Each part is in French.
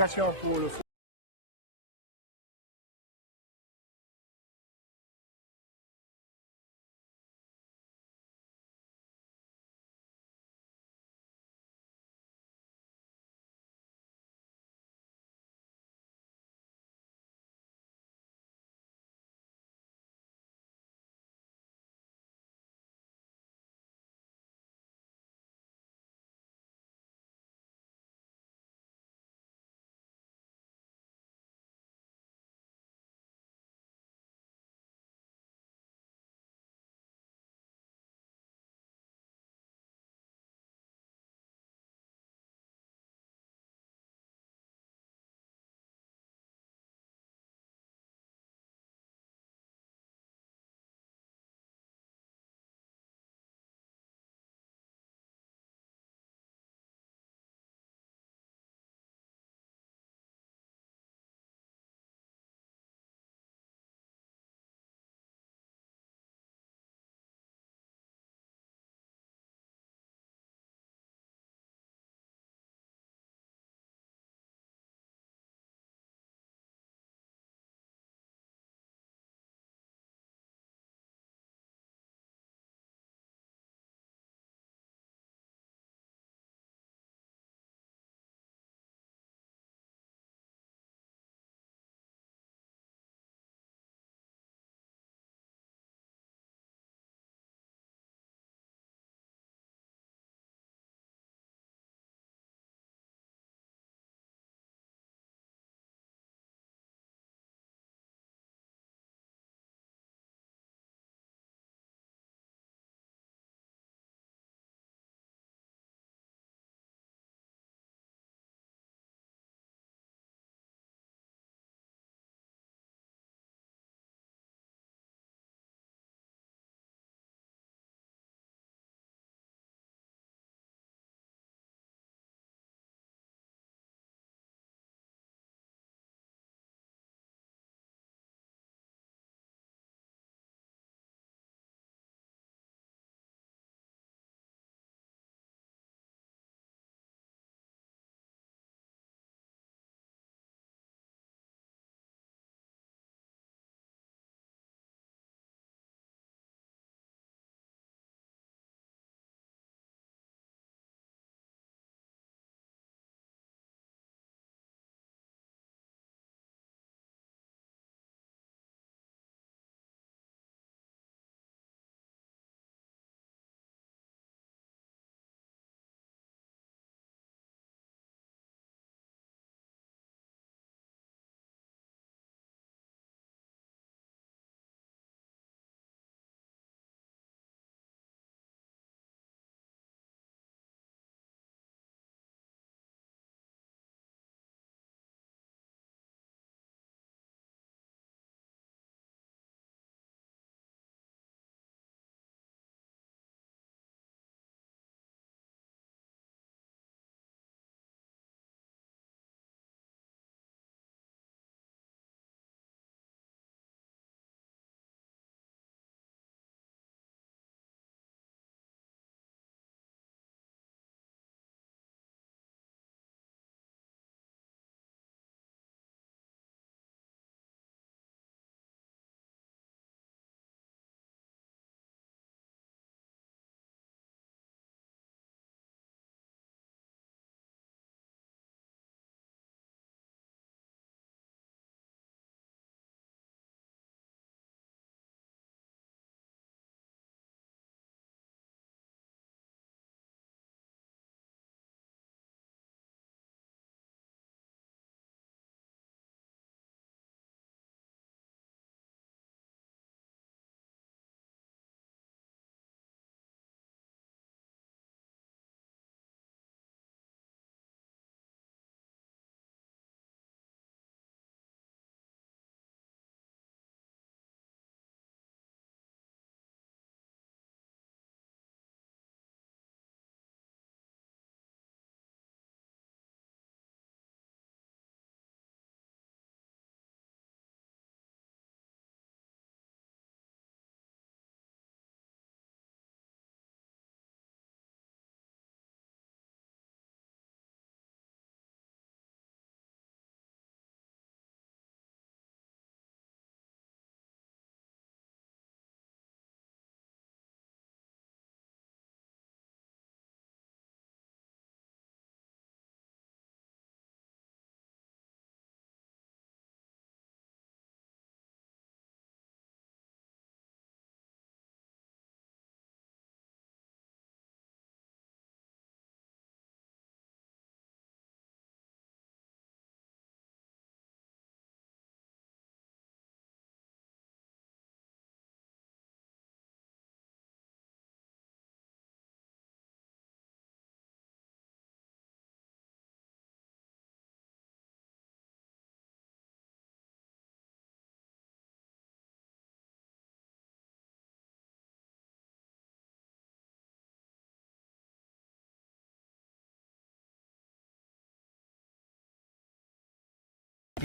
qualification pour le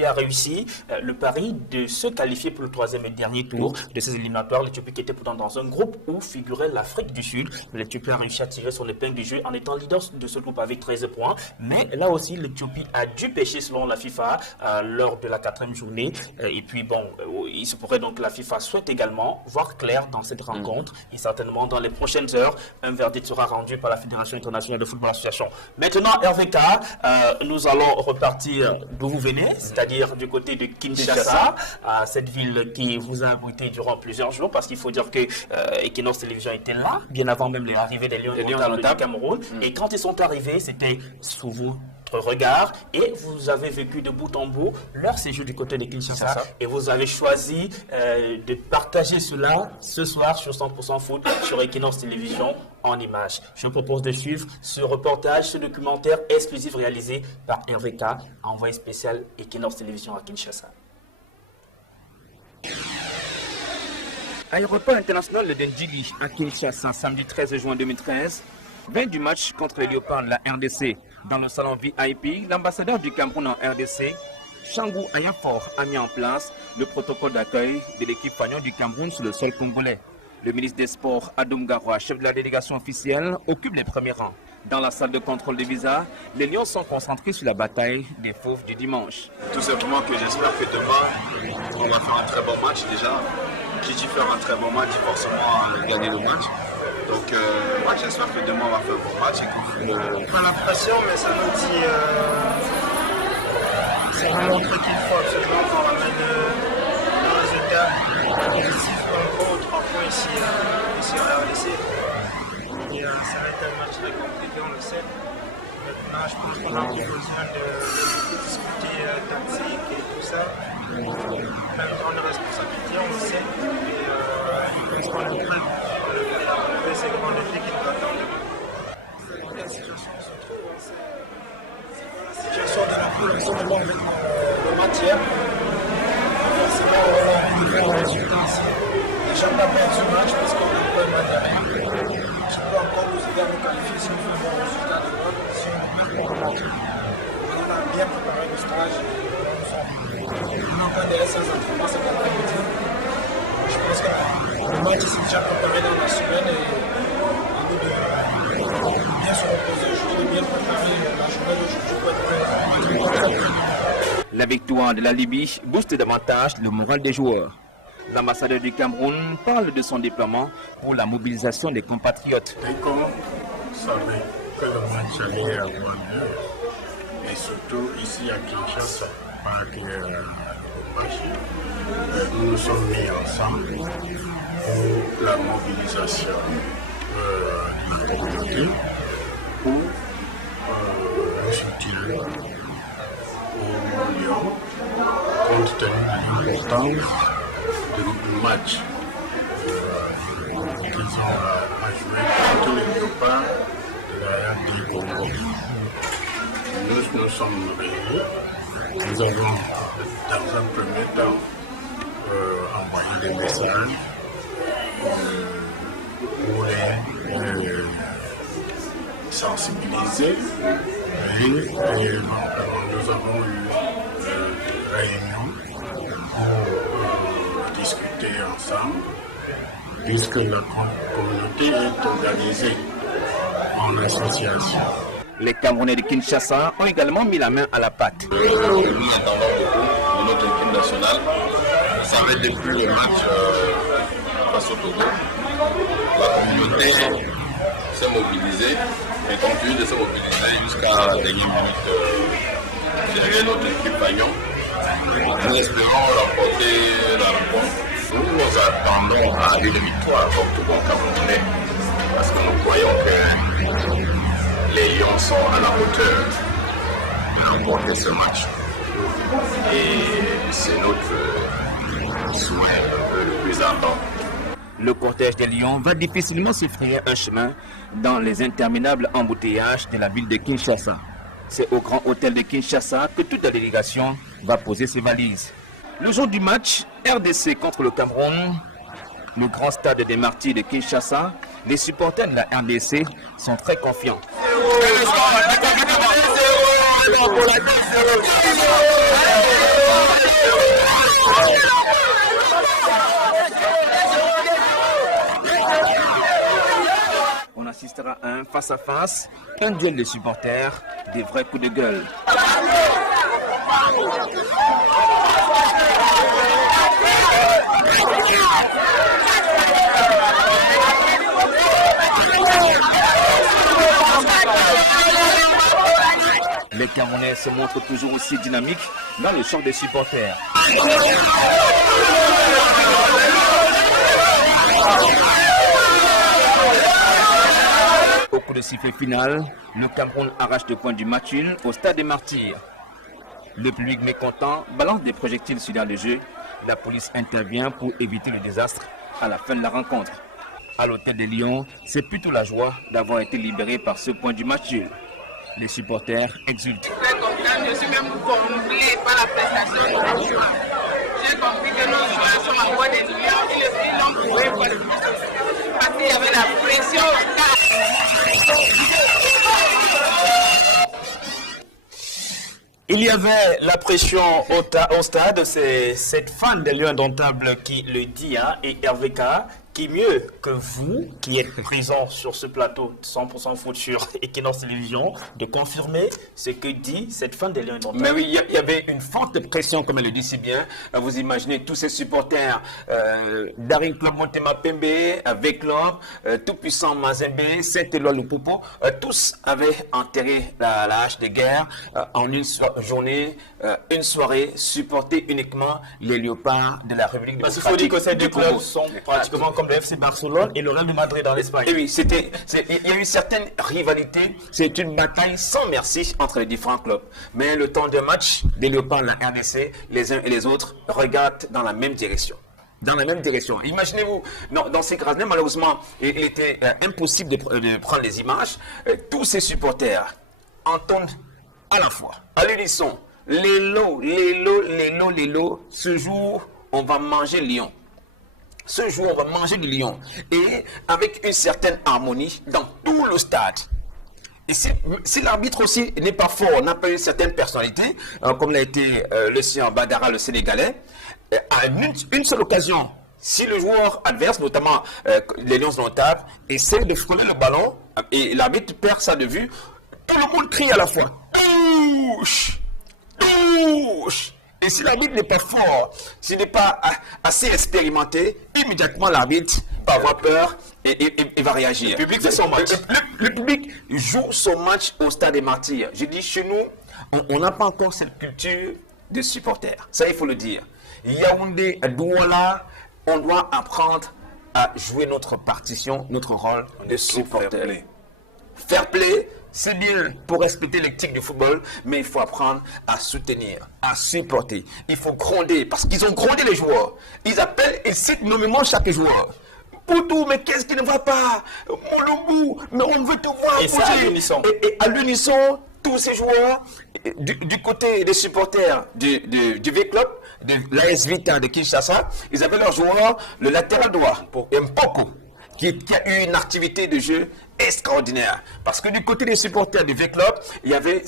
a réussi le pari de se qualifier pour le troisième et dernier tour de ces éliminatoires. L'Éthiopie qui était pourtant dans un groupe où figurait l'Afrique du Sud. L'Éthiopie a réussi à tirer son épingle du jeu en étant leader de ce groupe avec 13 points. Mais là aussi, l'Éthiopie a dû pêcher selon la FIFA lors de la 4e journée. Et puis bon, il se pourrait donc que la FIFA souhaite également voir clair dans cette rencontre. Et certainement dans les prochaines heures, un verdict sera rendu par la Fédération internationale de football association. Maintenant, RVK, nous allons repartir d'où vous venez, c'est-à-dire du côté de Kinshasa, cette ville qui vous a abrité durant plusieurs jours, parce qu'il faut dire que Equinox Télévision était là, bien avant même l'arrivée des Lions du Cameroun. Et quand ils sont arrivés, c'était sous votre regard, et vous avez vécu de bout en bout leur séjour du côté de Kinshasa, et vous avez choisi de partager cela ce soir sur 100% Foot, sur Equinox Télévision en images. Je vous propose de suivre ce reportage, ce documentaire exclusif réalisé par RVK, envoyé spécial Equinox Télévision à Kinshasa. Aéroport international de Ndjili à Kinshasa, samedi 13 juin 2013. Veille du match contre les Léopards de la RDC. Dans le salon VIP, l'ambassadeur du Cameroun en RDC, Changou Ayafor, a mis en place le protocole d'accueil de l'équipe fanion du Cameroun sur le sol congolais. Le ministre des Sports, Adoum Garoua, chef de la délégation officielle, occupe les premiers rangs. Dans la salle de contrôle des visas, les Lions sont concentrés sur la bataille des fauves du dimanche. Tout simplement que j'espère que demain, on va faire un très bon match déjà. Qui dit faire un très bon match, dit forcément gagner le match. Donc moi j'espère que demain on va faire un bon match. Pas l'impression, mais ça nous dit c'est vraiment truc qu'il faut absolument qu'on ramène le résultat positif pour 3 points ici en RDC. Et ça va être un match très compliqué, on le sait. Maintenant je pense qu'on a besoin de discuter tactique et tout ça. Même grande responsabilité, on le sait. Et je pense qu'on est prêt. C'est le grand défi qui nous attend demain. La situation se trouve, c'est pas la situation de la poule en ce moment avec le match hier. C'est là où on a envie de faire un résultat ici. Déjà pas perdre ce match parce qu'on n'a pas le match derrière. Qui peut encore nous aider à nous qualifier si on fait un bon résultat demain. Si on perd pour le match. On a bien préparé le stage. On a encore des essais d'entraînement cet après-midi. Je pense que le match s'est déjà préparé dans la semaine et à nous de bien se reposer aujourd'hui, de bien préparer la journée d'aujourd'hui pour être prêt. La victoire de la Libye booste davantage le moral des joueurs. L'ambassadeur du Cameroun parle de son déploiement pour la mobilisation des compatriotes. Et comme vous savez que le match allait avoir lieu, et surtout ici à Kinshasa, pas que nous nous sommes mis ensemble pour la mobilisation de la communauté pour le soutien aux Lions, compte tenu de l'importance de notre match qu'ils ont à jouer contre les Léopards de la RD Congo. Nous nous sommes réunis. Nous avons, dans un premier temps, envoyé des messages pour les sensibiliser. Et nous avons eu une réunion pour discuter ensemble, puisque la communauté est organisée en association. Les Camerounais de Kinshasa ont également mis la main à la pâte. Nous attendons beaucoup de notre équipe nationale. Vous savez, depuis le match face au Togo, la communauté s'est mobilisée et continue de se mobiliser jusqu'à la dernière minute derrière notre équipe Fagnon. Nous espérons remporter la rencontre. Nous attendons à une victoire contre le Camerounais parce que nous croyons que les Lions sont à la hauteur de remporter ce match. Et c'est notre souhait le plus ardent. Le cortège des Lions va difficilement se frayer un chemin dans les interminables embouteillages de la ville de Kinshasa. C'est au Grand Hôtel de Kinshasa que toute la délégation va poser ses valises. Le jour du match, RDC contre le Cameroun, le grand stade des Martyrs de Kinshasa, les supporters de la RDC sont très confiants. On assistera à un face-à-face, un duel de supporters, des vrais coups de gueule. Les Camerounais se montrent toujours aussi dynamiques dans le champ des supporters. Au coup de sifflet final, le Cameroun arrache 2 points du match nul au stade des Martyrs. Le public mécontent balance des projectiles sur le jeu. La police intervient pour éviter le désastre à la fin de la rencontre. À l'hôtel des Lions, c'est plutôt la joie d'avoir été libéré par ce point du match nul. Les supporters exultent. Très content, je suis même comblé par la prestation de nos joueurs. J'ai compris que nos joueurs sont en voie des millions et ils l'ont prouvé parce qu'il y avait la pression. Il y avait la pression au stade, c'est cette fan des Lions Indomptables qui le dit, hein, et RVK, qui mieux que vous, qui êtes présent sur ce plateau 100% foot sur Equinox Télévision, de confirmer ce que dit cette fan des Lions Indomptables. Mais oui, il y avait une forte pression, comme elle le dit si bien. Vous imaginez tous ces supporters, Daring Club Montema Pembe, avec l'or, tout-puissant Mazembe, Saint-Éloi Lupopo, tous avaient enterré la hache de guerre en une journée, une soirée, supporter uniquement les léopards de la République Parce démocratique. qu'il faut dire que ces deux du Congo. clubs sont pratiquement comme le FC Barcelone et le Real de Madrid en Espagne. Et oui, il y a eu une certaine rivalité. C'est une bataille sans merci entre les différents clubs. Mais le temps de match, des léopards de la RDC, les uns et les autres, regardent dans la même direction. Dans la même direction. Imaginez-vous, dans ces gradins, malheureusement, il était impossible de prendre les images. Tous ces supporters entendent à la fois, à l'unisson, les lots, ce jour, on va manger Lyon. Ce jour, on va manger du lion. Et avec une certaine harmonie dans tout le stade. Et si l'arbitre aussi n'est pas fort, n'a pas une certaine personnalité, comme l'a été le sien Badara, le Sénégalais, à une seule occasion, si le joueur adverse, notamment les Lions Indomptables, essaie de frôler le ballon et l'arbitre perd ça de vue, tout le monde crie à la fois. Touche! Touche! Et si l'arbitre n'est pas fort, s'il n'est pas assez expérimenté, immédiatement l'arbitre va avoir peur et va réagir. Le public fait son match. Le public joue son match au stade des Martyrs. Je dis, chez nous, on n'a pas encore cette culture de supporters. Ça, il faut le dire. Yaoundé, Douala, on doit apprendre à jouer notre partition, notre rôle de supporter. Fair play, c'est bien pour respecter l'éthique du football, mais il faut apprendre à soutenir, à supporter. Il faut gronder, parce qu'ils ont grondé les joueurs. Ils appellent et citent nommément chaque joueur. Poutou, mais qu'est-ce qui ne va pas? Molumbu, mais on veut te voir. Et ça à l'unisson. Et à l'unisson, tous ces joueurs, du côté des supporters du V-Club, de l'AS Vita de Kinshasa, ils avaient leur joueur, le latéral droit, pour Mpoko, qui a eu une activité de jeu extraordinaire. Parce que du côté des supporters du V-Club, il y avait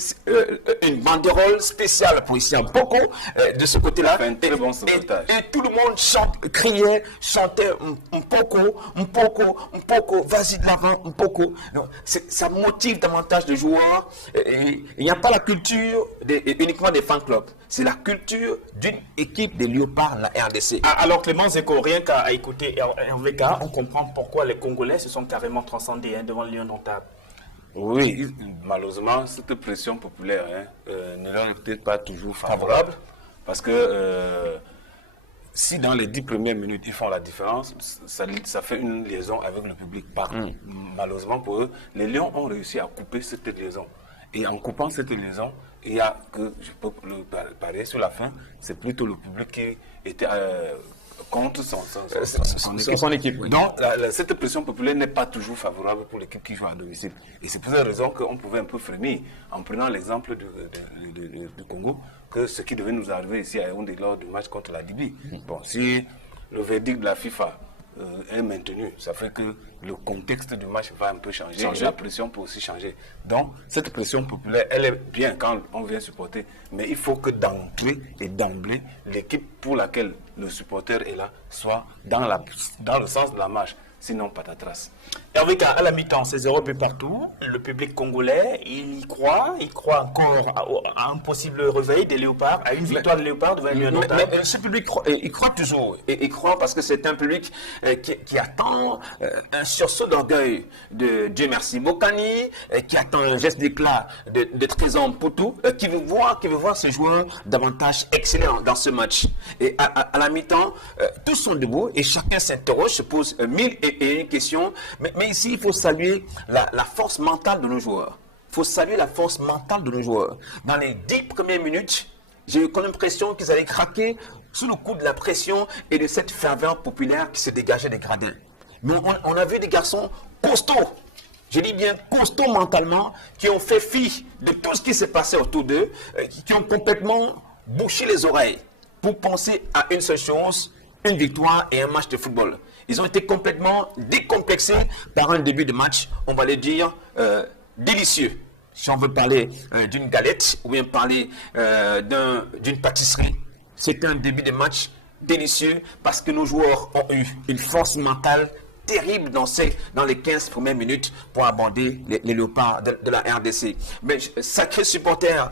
une banderole spéciale pour ici Mpoko, de ce côté-là. Un très bon sauvetage. Et tout le monde criait, chantait Mpoko, Mpoko, Mpoko, vas-y de l'avant, Mpoko. Donc, ça motive davantage de joueurs. Il n'y a pas la culture uniquement des fan clubs. C'est la culture d'une équipe des léopards, la RDC. Alors Clément Zeko, rien qu'à écouter RVK, on comprend pourquoi les Congolais se sont carrément transcendés devant le Lion Indomptable. Oui, malheureusement, cette pression populaire ne leur est peut-être pas toujours favorable. Parce que si dans les 10 premières minutes, ils font la différence, ça fait une liaison avec le public. Malheureusement pour eux, les Lions ont réussi à couper cette liaison. Et en coupant cette liaison, il y a que, je peux le parier sur la fin, c'est plutôt le public qui était contre son équipe. Oui. Donc, cette pression populaire n'est pas toujours favorable pour l'équipe qui joue à domicile. Et c'est pour cette raison qu'on pouvait un peu frémir en prenant l'exemple du Congo, que ce qui devait nous arriver ici à Yaoundé lors du match contre la Libye. Bon, si le verdict de la FIFA est maintenue. Ça fait que le contexte du match va un peu changer. Et la pression peut aussi changer. Donc, cette pression populaire, elle est bien quand on vient supporter. Mais il faut que d'entrée et d'emblée, l'équipe pour laquelle le supporter est là soit dans le sens de la marche. Sinon, patatras. Hervé, à la mi-temps, c'est 0 but partout. Le public congolais, il y croit encore à un possible réveil des Léopards, à une victoire des Léopards devant une notable. Mais ce public, il croit toujours. Et il croit parce que c'est un public qui attend un sursaut d'orgueil de Dieu merci Mbokani, qui attend un geste d'éclat de Trésor Mputu, qui veut voir ce joueur davantage excellent dans ce match. Et à la mi-temps, tous sont debout et chacun s'interroge, se pose mille et une questions. Mais ici, il faut saluer la force mentale de nos joueurs. Il faut saluer la force mentale de nos joueurs. Dans les 10 premières minutes, j'ai eu comme l'impression qu'ils allaient craquer sous le coup de la pression et de cette ferveur populaire qui se dégageait des gradins. Mais on a vu des garçons costauds, je dis bien costauds mentalement, qui ont fait fi de tout ce qui s'est passé autour d'eux, qui ont complètement bouché les oreilles pour penser à une seule chose, une victoire et un match de football. Ils ont été complètement décomplexés par un début de match, on va le dire, délicieux. Si on veut parler d'une galette ou bien parler d'une pâtisserie, c'est un début de match délicieux parce que nos joueurs ont eu une force mentale terrible dans les 15 premières minutes pour aborder les Léopards de la RDC. Mais sacré supporter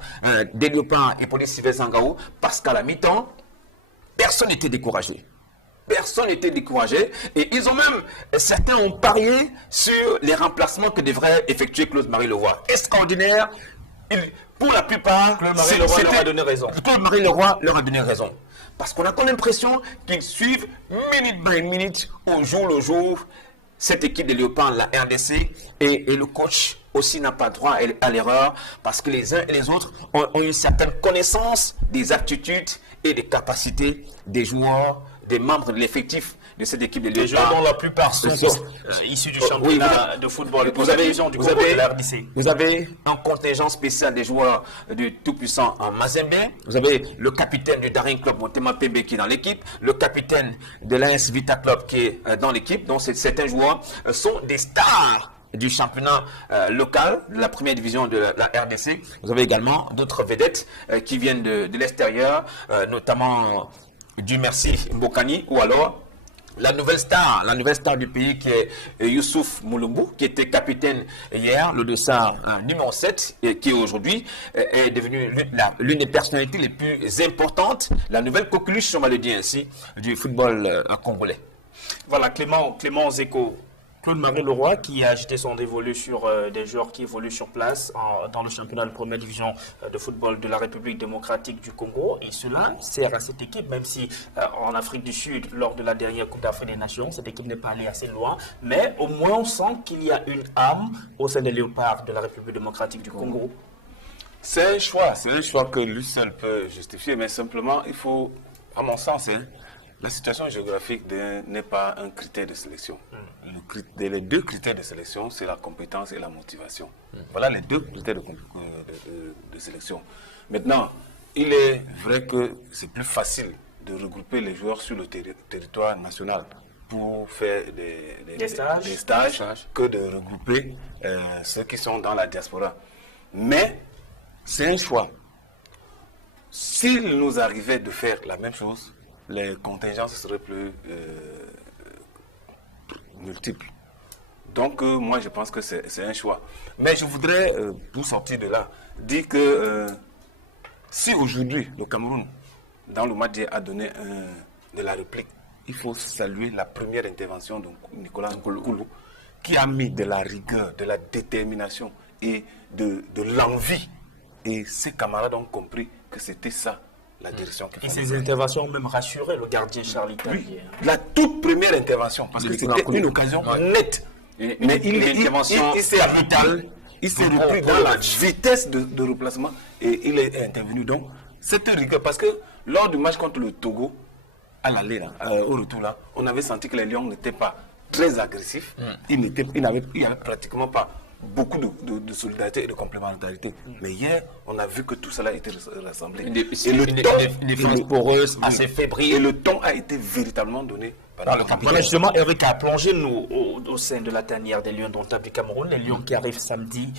des Léopards et Police Sylvain Sangaou, parce qu'à la mi-temps, personne n'était découragé. Personne n'était découragé et certains ont parié sur les remplacements que devrait effectuer Claude-Marie Leroy. Extraordinaire. Pour la plupart, Claude-Marie Leroy leur a donné raison. Claude-Marie Leroy leur a donné raison. Parce qu'on a comme l'impression qu'ils suivent minute by minute, au jour le jour, cette équipe de Léopards, la RDC, et le coach aussi n'a pas droit à l'erreur parce que les uns et les autres ont une certaine connaissance des aptitudes et des capacités des joueurs, des membres de l'effectif de cette équipe de Léopards. Les joueurs dont la plupart sont issus du championnat de football. Vous avez un contingent spécial des joueurs du tout-puissant en Mazembe. Vous avez le capitaine du Daring Club Motema Pembe qui est dans l'équipe. Le capitaine de l'AS Vita Club qui est dans l'équipe. Donc certains joueurs sont des stars du championnat local de la première division de la RDC. Vous avez également d'autres vedettes qui viennent de l'extérieur, notamment du Merci Mbokani ou alors la nouvelle star du pays qui est Youssouf Moulumbu, qui était capitaine hier, le dossard numéro 7, et qui aujourd'hui est devenu l'une des personnalités les plus importantes, la nouvelle coqueluche, on va le dire ainsi, du football congolais. Voilà, Clément Zeko. Claude-Marie Leroy qui a jeté son dévolu sur des joueurs qui évoluent sur place dans le championnat de première division de football de la République démocratique du Congo. Et cela sert à cette équipe, même si en Afrique du Sud, lors de la dernière Coupe d'Afrique des Nations, cette équipe n'est pas allée assez loin. Mais au moins, on sent qu'il y a une âme au sein des Léopards de la République démocratique du Congo. C'est un choix que lui seul peut justifier, mais simplement, il faut, à mon sens, la situation géographique n'est pas un critère de sélection. Les deux critères de sélection, c'est la compétence et la motivation. Voilà les deux critères de sélection. Maintenant, il est vrai que c'est plus facile de regrouper les joueurs sur le territoire national pour faire des stages que de regrouper ceux qui sont dans la diaspora. Mais c'est un choix. S'il nous arrivait de faire la même chose, les contingences seraient plus multiples. Donc, moi, je pense que c'est un choix. Mais je voudrais, pour sortir de là, dire que si aujourd'hui, le Cameroun, dans le match, a donné de la réplique, il faut saluer la première intervention de Nicolas Nkoulou, qui a mis de la rigueur, de la détermination et de l'envie. Et ses camarades ont compris que c'était ça. La direction et ces interventions ont même rassuré le gardien Charlie Tabier. Oui, la toute première intervention, parce que c'était une occasion nette. Mais il s'est repris dans la vitesse de replacement et il est intervenu. Donc, c'était rigueur parce que lors du match contre le Togo, à l'aller, au retour là, on avait senti que les Lions n'étaient pas très agressifs. Il n'y avait pratiquement pas beaucoup de solidarité et de complémentarité. Mais hier, on a vu que tout cela a été rassemblé. Une défense poreuse, assez fébrile. Et le ton a été véritablement donné par le capitaine. Voilà, justement, Eric a plongé nous au sein de la tanière des Lions indomptables du Cameroun. Les Lions qui arrivent samedi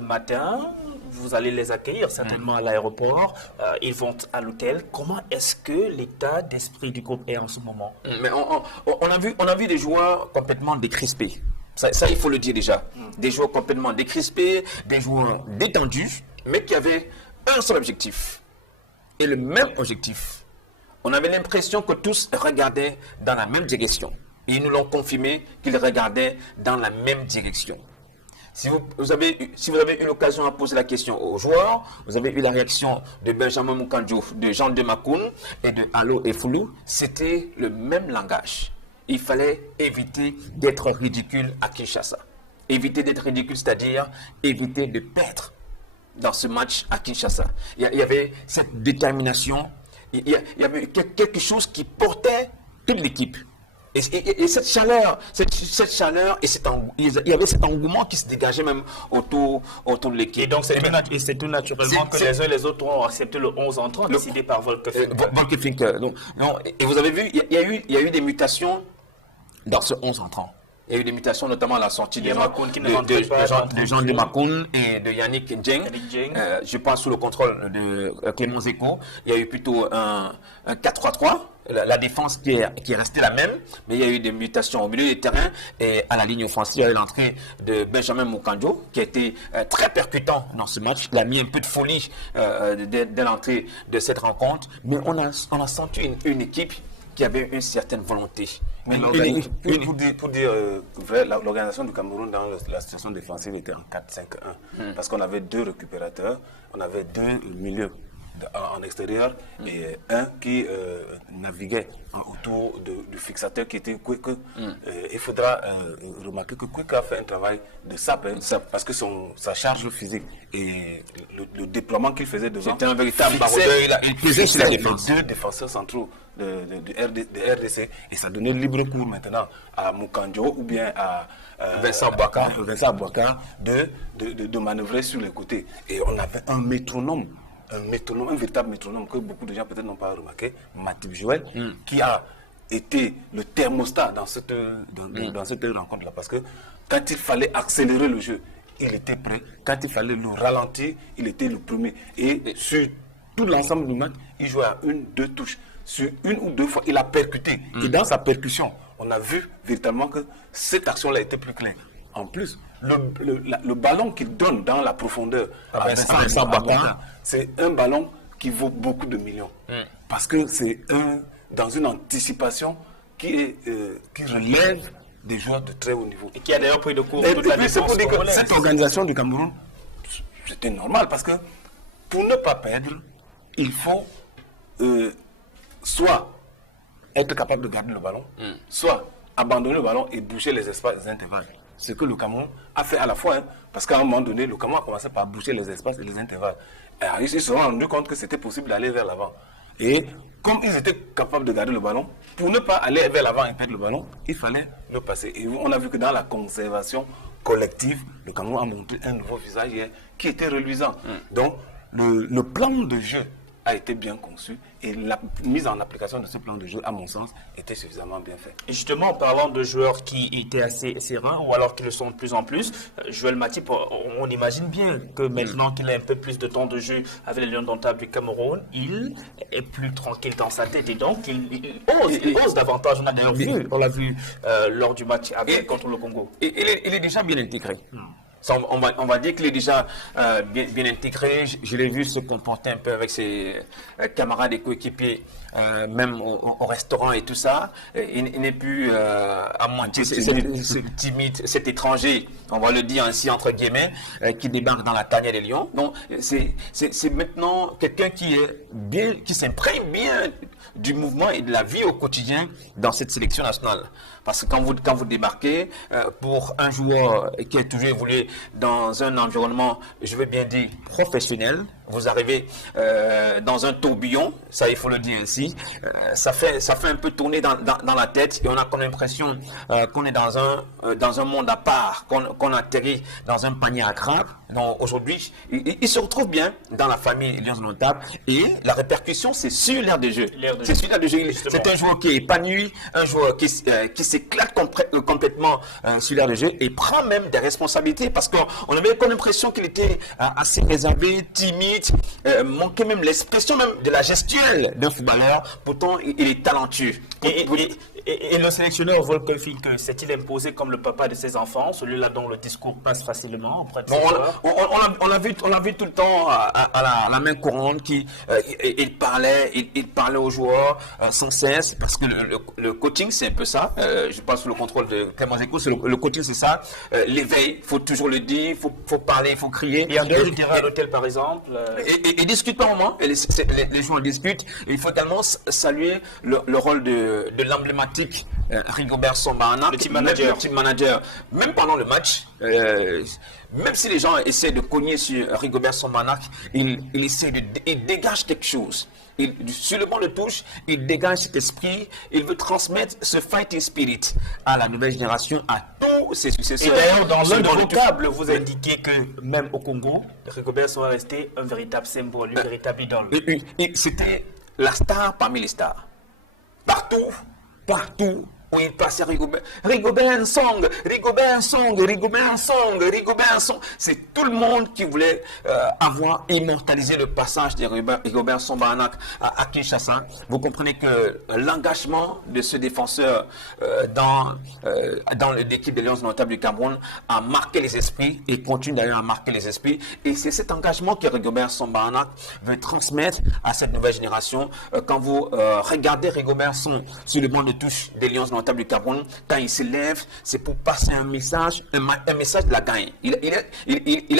matin. Vous allez les accueillir certainement à l'aéroport. Ils vont à l'hôtel. Comment est-ce que l'état d'esprit du groupe est en ce moment? Mais on a vu des joueurs complètement décrispés. Ça, il faut le dire déjà. Des joueurs complètement décrispés, des joueurs détendus, mais qui avaient un seul objectif. Et le même objectif. On avait l'impression que tous regardaient dans la même direction. Et ils nous l'ont confirmé qu'ils regardaient dans la même direction. Si vous avez eu l'occasion de poser la question aux joueurs, vous avez eu la réaction de Benjamin Moukandjo, de Jean de Makoun et de Allo Efoulou, c'était le même langage. Il fallait éviter d'être ridicule à Kinshasa. Éviter d'être ridicule, c'est-à-dire éviter de perdre dans ce match à Kinshasa. Il y avait cette détermination, il y avait quelque chose qui portait toute l'équipe. Et cette chaleur, il y avait cet engouement qui se dégageait même autour de l'équipe. Et donc c'est tout naturellement que les uns et les autres ont accepté le 11 entrant décidé par Volker Finke. Et vous avez vu, il y a eu des mutations dans ce 11 entrant. Il y a eu des mutations, notamment à la sortie de Jean de Makoun et de Yannick Ndjeng. Je pense sous le contrôle de Clément Zeko. Il y a eu plutôt un 4-3-3. La défense qui est restée la même, mais il y a eu des mutations au milieu du terrain et à la ligne offensive. Il y a eu l'entrée de Benjamin Moukandjo qui a été très percutant dans ce match. Il a mis un peu de folie dès l'entrée de cette rencontre. Mais on a senti une équipe qui avait une certaine volonté. Mais pour dire l'organisation du Cameroun dans la situation défensive était en 4-5-1. Parce qu'on avait 2 récupérateurs, on avait 2 milieux en extérieur et un qui naviguait autour du fixateur qui était Kweke. Il faudra remarquer que Kweke a fait un travail de sape, parce que sa charge physique et le déploiement qu'il faisait devant, c'était un véritable baroudeur. Il pesait sur la défense. 2 défenseurs centraux de RDC et ça donnait libre cours maintenant à Moukandjo ou bien à Vincent Bouakar de manœuvrer sur les côtés. Et on avait un métronome, un véritable métronome que beaucoup de gens peut-être n'ont pas remarqué, Matip Joël, qui a été le thermostat dans cette rencontre-là. Parce que quand il fallait accélérer le jeu, il était prêt. Quand il fallait le ralentir, il était le premier. Et sur tout l'ensemble du match, il jouait à 1-2 touches. Sur 1 ou 2 fois, il a percuté. Et dans sa percussion, on a vu véritablement que cette action-là était plus claire. En plus, le ballon qu'il donne dans la profondeur à Vincent Bouakar, c'est un ballon qui vaut beaucoup de millions. Parce que c'est dans une anticipation qui relève des joueurs de très haut niveau. Et qui a d'ailleurs pris de cours toute la défense congolaise. Cette organisation du Cameroun, c'était normal parce que pour ne pas perdre, il faut soit être capable de garder le ballon, soit abandonner le ballon et boucher les espaces des intervalles. Ce que le Cameroun a fait à la fois, parce qu'à un moment donné, le Cameroun a commencé par boucher les espaces et les intervalles. Et ils se sont rendus compte que c'était possible d'aller vers l'avant. Et comme ils étaient capables de garder le ballon, pour ne pas aller vers l'avant et perdre le ballon, il fallait le passer. Et on a vu que dans la conservation collective, le Cameroun a montré un nouveau visage hier qui était reluisant. Donc, le plan de jeu a été bien conçu et la mise en application de ce plan de jeu, à mon sens, était suffisamment bien faite. Et justement, en parlant de joueurs qui étaient assez sereins ou alors qui le sont de plus en plus, Joël Matip, on imagine bien que maintenant qu'il a un peu plus de temps de jeu avec les Lions indomptables du Cameroun, il est plus tranquille dans sa tête et donc il ose davantage. On l'a vu lors du match contre le Congo. Il est déjà bien intégré. On va dire qu'il est déjà bien intégré. Je l'ai vu se comporter un peu avec ses camarades et coéquipiers, même au restaurant et tout ça. Il n'est plus à moitié timide, cet étranger, on va le dire ainsi entre guillemets, qui débarque dans la tanière des Lions. Donc c'est maintenant quelqu'un qui s'imprègne bien du mouvement et de la vie au quotidien dans cette sélection nationale. Parce que quand vous débarquez, pour un joueur qui a toujours évolué dans un environnement, je veux bien dire, professionnel, vous arrivez dans un tourbillon, ça il faut le dire ainsi, ça fait un peu tourner dans la tête et on a comme l'impression qu'on est dans un monde à part, qu'on atterrit dans un panier à crabes. Donc aujourd'hui, il se retrouve bien dans la famille Lions Indomptables et la répercussion c'est sur l'aire de jeu. C'est sur l'aire de jeu. C'est un joueur qui est épanoui, un joueur qui s'éclate complètement sur l'aire de jeu et prend même des responsabilités parce qu'on avait comme l'impression qu'il était assez réservé, timide, manquait même l'expression même de la gestuelle d'un footballeur. Pourtant, il est talentueux. Et le sélectionneur Volker Finke s'est-il imposé comme le papa de ses enfants, celui-là dont le discours passe facilement auprès de ses joueurs? On l'a vu tout le temps à la main courante il parlait aux joueurs sans cesse parce que le coaching c'est un peu ça. Je passe sous le contrôle de Clément Zeko, le coaching c'est ça. L'éveil, faut toujours le dire, faut parler, faut crier. Et en dehors du terrain à l'hôtel par exemple. Et discute par moment. Les joueurs discutent. Et il faut également saluer le rôle de l'emblématique Rigobert Song-Banak, le team manager. Même pendant le match, même si les gens essaient de cogner sur Rigobert Song-Banak, il dégage quelque chose. Sur le banc de touche, il dégage cet esprit, il veut transmettre ce fighting spirit à la nouvelle génération, à tous ses successeurs. Et d'ailleurs, dans l'un de vos câbles, vous indiquez que même au Congo, Rigobert sera resté un véritable symbole, une véritable idole. C'était la star parmi les stars. Partout où il passait Rigobert Song. C'est tout le monde qui voulait avoir immortalisé le passage de Rigobert Song-Banak à Kinshasa. Vous comprenez que l'engagement de ce défenseur dans l'équipe des Lions Indomptables du Cameroun a marqué les esprits et continue d'ailleurs à marquer les esprits. Et c'est cet engagement que Rigobert Song-Banak veut transmettre à cette nouvelle génération. Quand vous regardez Rigobert Song sur le banc de touche des Lions Indomptables du Cameroun, quand il se lève, c'est pour passer un message de la gagne. Il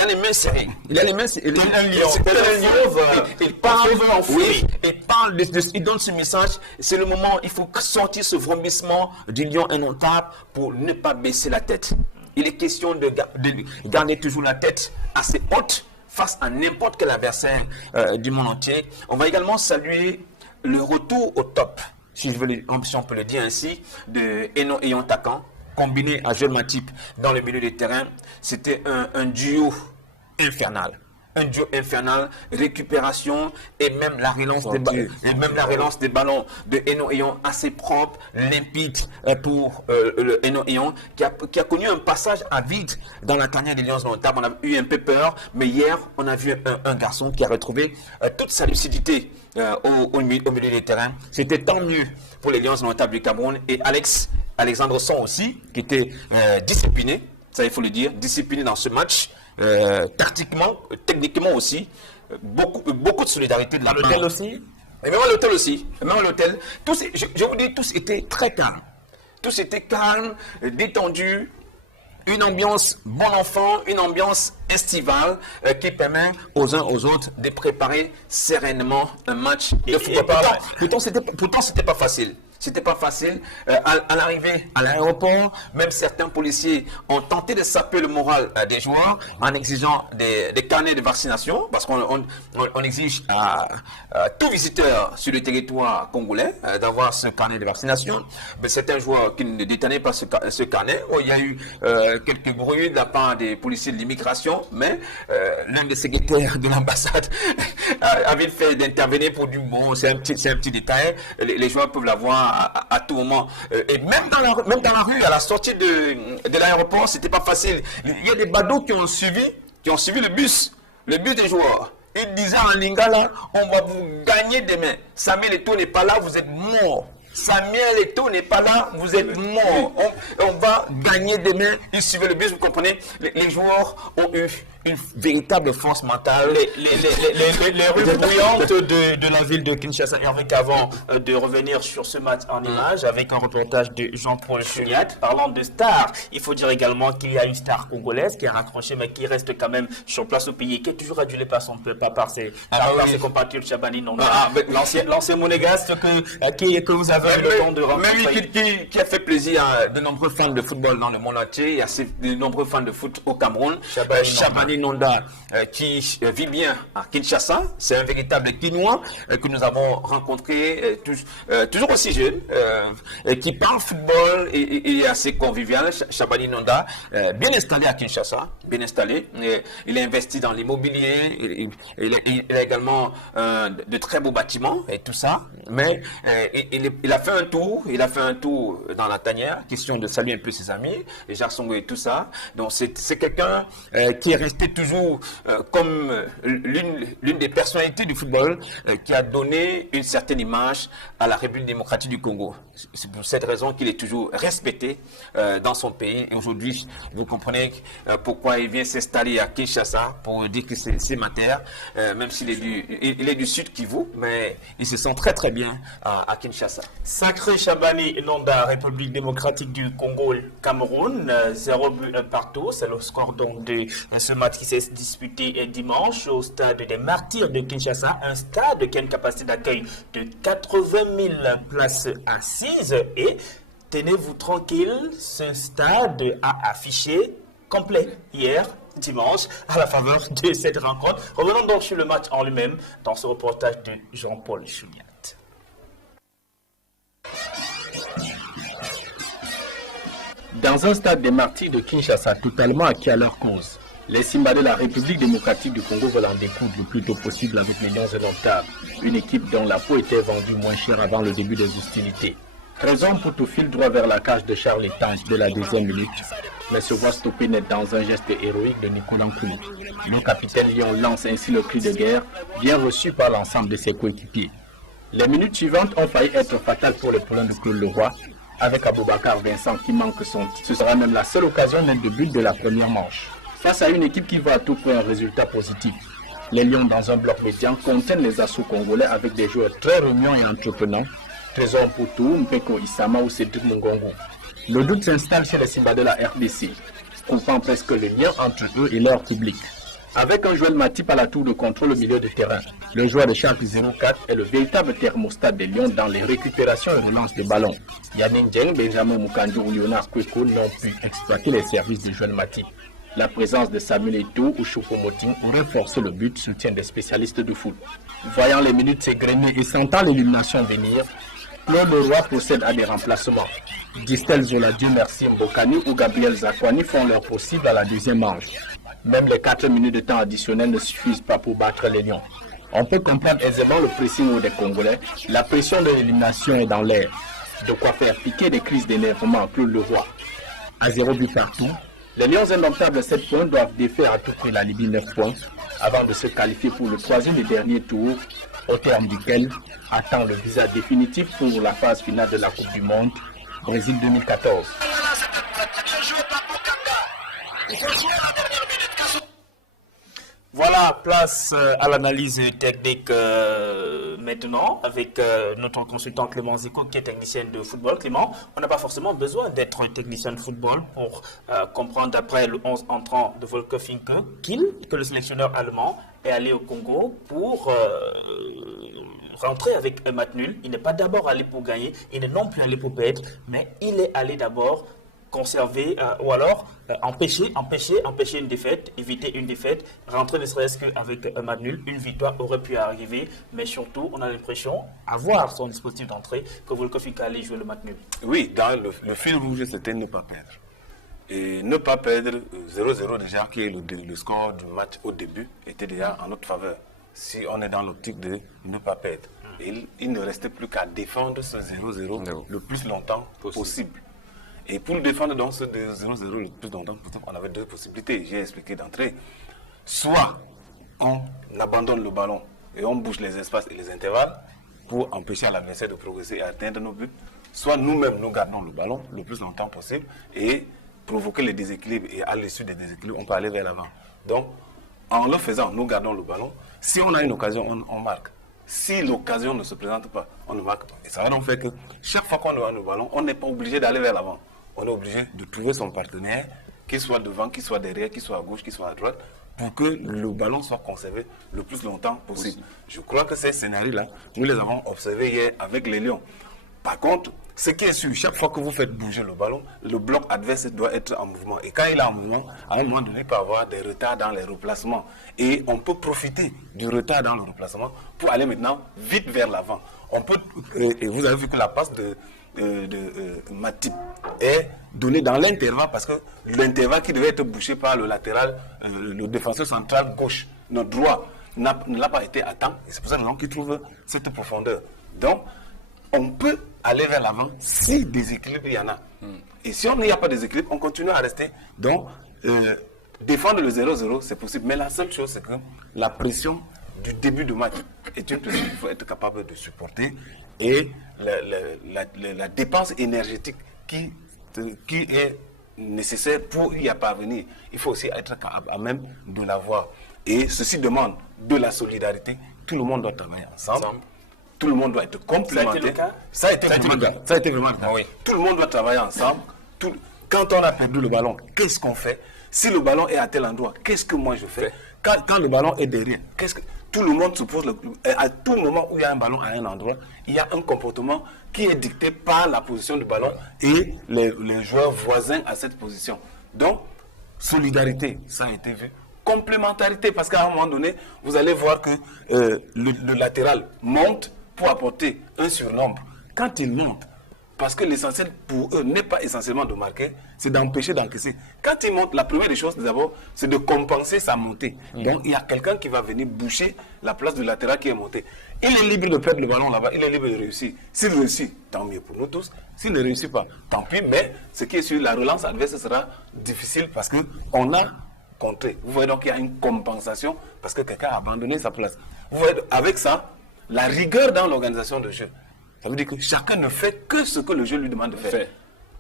a les mains serrées. Il a les mains serrées. Il parle, il donne ce message. C'est le moment, il faut sortir ce vrombissement du lion indomptable pour ne pas baisser la tête. Il est question de garder toujours la tête assez haute face à n'importe quel adversaire du monde entier. On va également saluer le retour au top, si on peut le dire ainsi, de Eno Eyon Takan, combiné à Joël Matip dans le milieu du terrain. C'était un duo infernal. Récupération et même la relance des ballons de Eno Eyon assez propre, limpide pour le Eno Eyon qui a connu un passage à vide dans la carrière des Lions Indomptables. On a eu un peu peur, mais hier on a vu un garçon qui a retrouvé toute sa lucidité au milieu des terrains. C'était tant mieux pour les Lions Indomptables du Cameroun et Alexandre Son aussi qui était discipliné, ça il faut le dire, discipliné dans ce match. Tactiquement, techniquement aussi, beaucoup de solidarité de la part. À l'hôtel aussi. Et même à l'hôtel aussi. Même à l'hôtel. Je vous dis, tous étaient très calmes. Tous étaient calmes, détendus. Une ambiance bon enfant, une ambiance estivale qui permet aux uns aux autres de préparer sereinement un match de football. Pourtant, c'était pas facile. C'était pas facile. À l'arrivée à l'aéroport, même certains policiers ont tenté de saper le moral des joueurs en exigeant des carnets de vaccination, parce qu'on exige à tout visiteur sur le territoire congolais d'avoir ce carnet de vaccination. Mais certains joueurs qui ne détenaient pas ce carnet, il y a eu quelques bruits de la part des policiers de l'immigration, mais l'un des secrétaires de l'ambassade a vite fait d'intervenir pour dire bon, c'est un petit détail, les joueurs peuvent l'avoir à tout moment. Et même dans la rue, à la sortie de l'aéroport, c'était pas facile. Il y a des badauds qui ont suivi le bus des joueurs. Ils disaient en lingala, on va vous gagner demain. Samuel Eto'o n'est pas là, vous êtes mort. Samuel Eto'o n'est pas là, vous êtes mort. On va gagner demain. Ils suivaient le bus, vous comprenez. Les joueurs ont eu une véritable force mentale. Les rues bruyantes de la ville de Kinshasa. Avec avant de revenir sur ce match en image, avec un reportage de Jean-Paul Chuniat. Parlant de stars, il faut dire également qu'il y a une star congolaise qui est raccrochée, mais qui reste quand même sur place au pays, qui est toujours adulée par son peuple, par ses compatriotes Chabani. L'ancien monégasque que vous avez eu le temps de rencontrer. Même qui a fait plaisir à de nombreux fans de football dans le monde entier. Il y a de nombreux fans de foot au Cameroun. Chabani Chabani Nonda qui vit bien à Kinshasa. C'est un véritable Kinois que nous avons rencontré toujours aussi jeune, qui parle football et assez convivial. Chabani Nonda, bien installé à Kinshasa, bien installé. Il est investi dans l'immobilier, il a également de très beaux bâtiments et tout ça. Mais il a fait un tour, dans la tanière, question de saluer un peu ses amis, et Jacques Songo et tout ça. Donc c'est quelqu'un qui est resté toujours comme l'une des personnalités du football qui a donné une certaine image à la République démocratique du Congo. C'est pour cette raison qu'il est toujours respecté dans son pays. Et aujourd'hui, vous comprenez pourquoi il vient s'installer à Kinshasa pour dire que c'est ma terre, même s'il est du sud Kivu, mais il se sent très très bien à Kinshasa. Sacré Chabani Nonda, République démocratique du Congo, Cameroun, 0 but partout. C'est le score donc de ce match qui s'est disputé dimanche au stade des Martyrs de Kinshasa, un stade qui a une capacité d'accueil de 80 000 places assises. Et tenez-vous tranquille, ce stade a affiché complet hier, dimanche, à la faveur de cette rencontre. Revenons donc sur le match en lui-même dans ce reportage de Jean-Paul Chouniat. Dans un stade des Martyrs de Kinshasa totalement acquis à leur cause, les Simba de la République démocratique du Congo veulent en découdre le plus tôt possible avec les Lions indomptables, une équipe dont la peau était vendue moins cher avant le début des hostilités. Raison pour tout fil droit vers la cage de Charles Etange de la deuxième minute, mais se voit stopper net dans un geste héroïque de Nicolas Nkoulou. Le capitaine Lyon lance ainsi le cri de guerre, bien reçu par l'ensemble de ses coéquipiers. Les minutes suivantes ont failli être fatales pour les poulains de Claude Leroy, avec Aboubacar Vincent qui manque son titre. Ce sera même la seule occasion nette de but de la première manche. Face à une équipe qui va à tout près un résultat positif, les Lions dans un bloc médian contiennent les assauts congolais avec des joueurs très remuants et entreprenants, Trésor Mpoutou, Mpeko Issama ou Cédric Mungongo. Le doute s'installe chez les Simba de la RDC, coupant presque le lien entre eux et leur public. Avec un Joël Matip à la tour de contrôle au milieu de terrain, le joueur de Charles 04 est le véritable thermostat des Lions dans les récupérations et relances de ballon. Yannick Dieng, Benjamin Mukanjo ou Léonard Kweko n'ont pu exploiter les services de Joël Matip. La présence de Samuel Eto'o ou Choupo-Moting aurait forcé le but, soutien des spécialistes de foot. Voyant les minutes s'égrener et sentant l'élimination venir, Claude Leroy procède à des remplacements. Distel Zola, Dieu merci, Mbokani ou Gabriel Zakwani font leur possible à la deuxième manche. Même les 4 minutes de temps additionnels ne suffisent pas pour battre les Lions. On peut comprendre aisément le pressing des Congolais. La pression de l'élimination est dans l'air. De quoi faire piquer des crises d'énervement à Claude Leroy. À 0 but partout, les Lions indomptables 7 points doivent défaire à tout prix la Libye 9 points avant de se qualifier pour le troisième et dernier tour, au terme duquel attend le visa définitif pour la phase finale de la Coupe du Monde, Brésil 2014. Voilà, place à l'analyse technique maintenant avec notre consultant Clément Ziko qui est technicien de football. Clément, on n'a pas forcément besoin d'être technicien de football pour comprendre d'après le 11 entrant de Volker Finke que le sélectionneur allemand est allé au Congo pour rentrer avec un match nul. Il n'est pas d'abord allé pour gagner, il n'est non plus allé pour perdre, mais il est allé d'abord conserver ou alors empêcher une défaite, éviter une défaite, rentrer ne serait-ce qu'avec un match nul, une victoire aurait pu arriver, mais surtout on a l'impression, à voir son dispositif d'entrée, que Volker Finke allait jouer le match nul. Oui, dans le fil rouge, c'était ne pas perdre. Et ne pas perdre 0-0 déjà, qui est le score du match au début, était déjà en notre faveur. Si on est dans l'optique de ne pas perdre. Et il ne restait plus qu'à défendre ce 0-0 le plus longtemps possible. Et pour le défendre donc ce 0-0 le plus longtemps possible, on avait deux possibilités. J'ai expliqué d'entrée. Soit on abandonne le ballon et on bouge les espaces et les intervalles pour empêcher l'adversaire de progresser et atteindre nos buts. Soit nous-mêmes, nous gardons le ballon le plus longtemps possible et provoquer les déséquilibres. Et à l'issue des déséquilibres, on peut aller vers l'avant. Donc, en le faisant, nous gardons le ballon. Si on a une occasion, on marque. Si l'occasion ne se présente pas, on ne marque pas. Et ça va donc faire que chaque fois qu'on a le ballon, on n'est pas obligé d'aller vers l'avant. On est obligé de trouver son partenaire, qu'il soit devant, qu'il soit derrière, qu'il soit à gauche, qu'il soit à droite, pour que le ballon soit conservé le plus longtemps possible. Je crois que ces scénarios-là, nous les avons observés hier avec les Lions. Par contre, ce qui est sûr, chaque fois que vous faites bouger le ballon, le bloc adverse doit être en mouvement. Et quand il est en mouvement, à un moment donné, il peut y avoir des retards dans les replacements. Et on peut profiter du retard dans le replacement pour aller maintenant vite vers l'avant. On peut, et vous avez vu que la passe de Matip est donnée dans l'intervalle parce que l'intervalle qui devait être bouché par le latéral, le défenseur central gauche, notre droit, ne l'a pas été à temps. Et c'est pour ça qu'il trouve cette profondeur. Donc, on peut aller vers l'avant si déséquilibre il y en a. Et si on n'y a pas de déséquilibre, on continue à rester. Donc, défendre le 0-0, c'est possible. Mais la seule chose, c'est que la pression du début de match est une pression qu'il faut être capable de supporter. Et la dépense énergétique qui est nécessaire pour y parvenir, il faut aussi être capable à même de l'avoir. Et ceci demande de la solidarité. Tout le monde doit travailler ensemble. Tout le monde doit être complémentaire. Ça a été le cas. Ça a été vraiment le cas. Oui. Tout le monde doit travailler ensemble. Quand on a perdu le ballon, qu'est-ce qu'on fait? Si le ballon est à tel endroit, qu'est-ce que moi je fais? Quand le ballon est derrière, tout le monde se pose à tout moment où il y a un ballon à un endroit, il y a un comportement qui est dicté par la position du ballon et les joueurs voisins à cette position. Donc, solidarité, ça a été vu. Complémentarité, parce qu'à un moment donné, vous allez voir que le latéral monte pour apporter un surnombre. Quand il monte, parce que l'essentiel pour eux n'est pas essentiellement de marquer, c'est d'empêcher d'encaisser. Quand il monte, la première des choses d'abord, c'est de compenser sa montée. Donc il y a quelqu'un qui va venir boucher la place du latéral qui est monté. Il est libre de perdre le ballon là-bas, il est libre de réussir. S'il réussit, tant mieux pour nous tous. S'il ne réussit pas, tant pis. Mais ce qui est sûr, la relance adverse sera difficile parce qu'on a contré. Vous voyez donc qu'il y a une compensation parce que quelqu'un a abandonné sa place. Vous voyez, avec ça, la rigueur dans l'organisation de jeu. Ça veut dire que chacun ne fait que ce que le jeu lui demande de faire.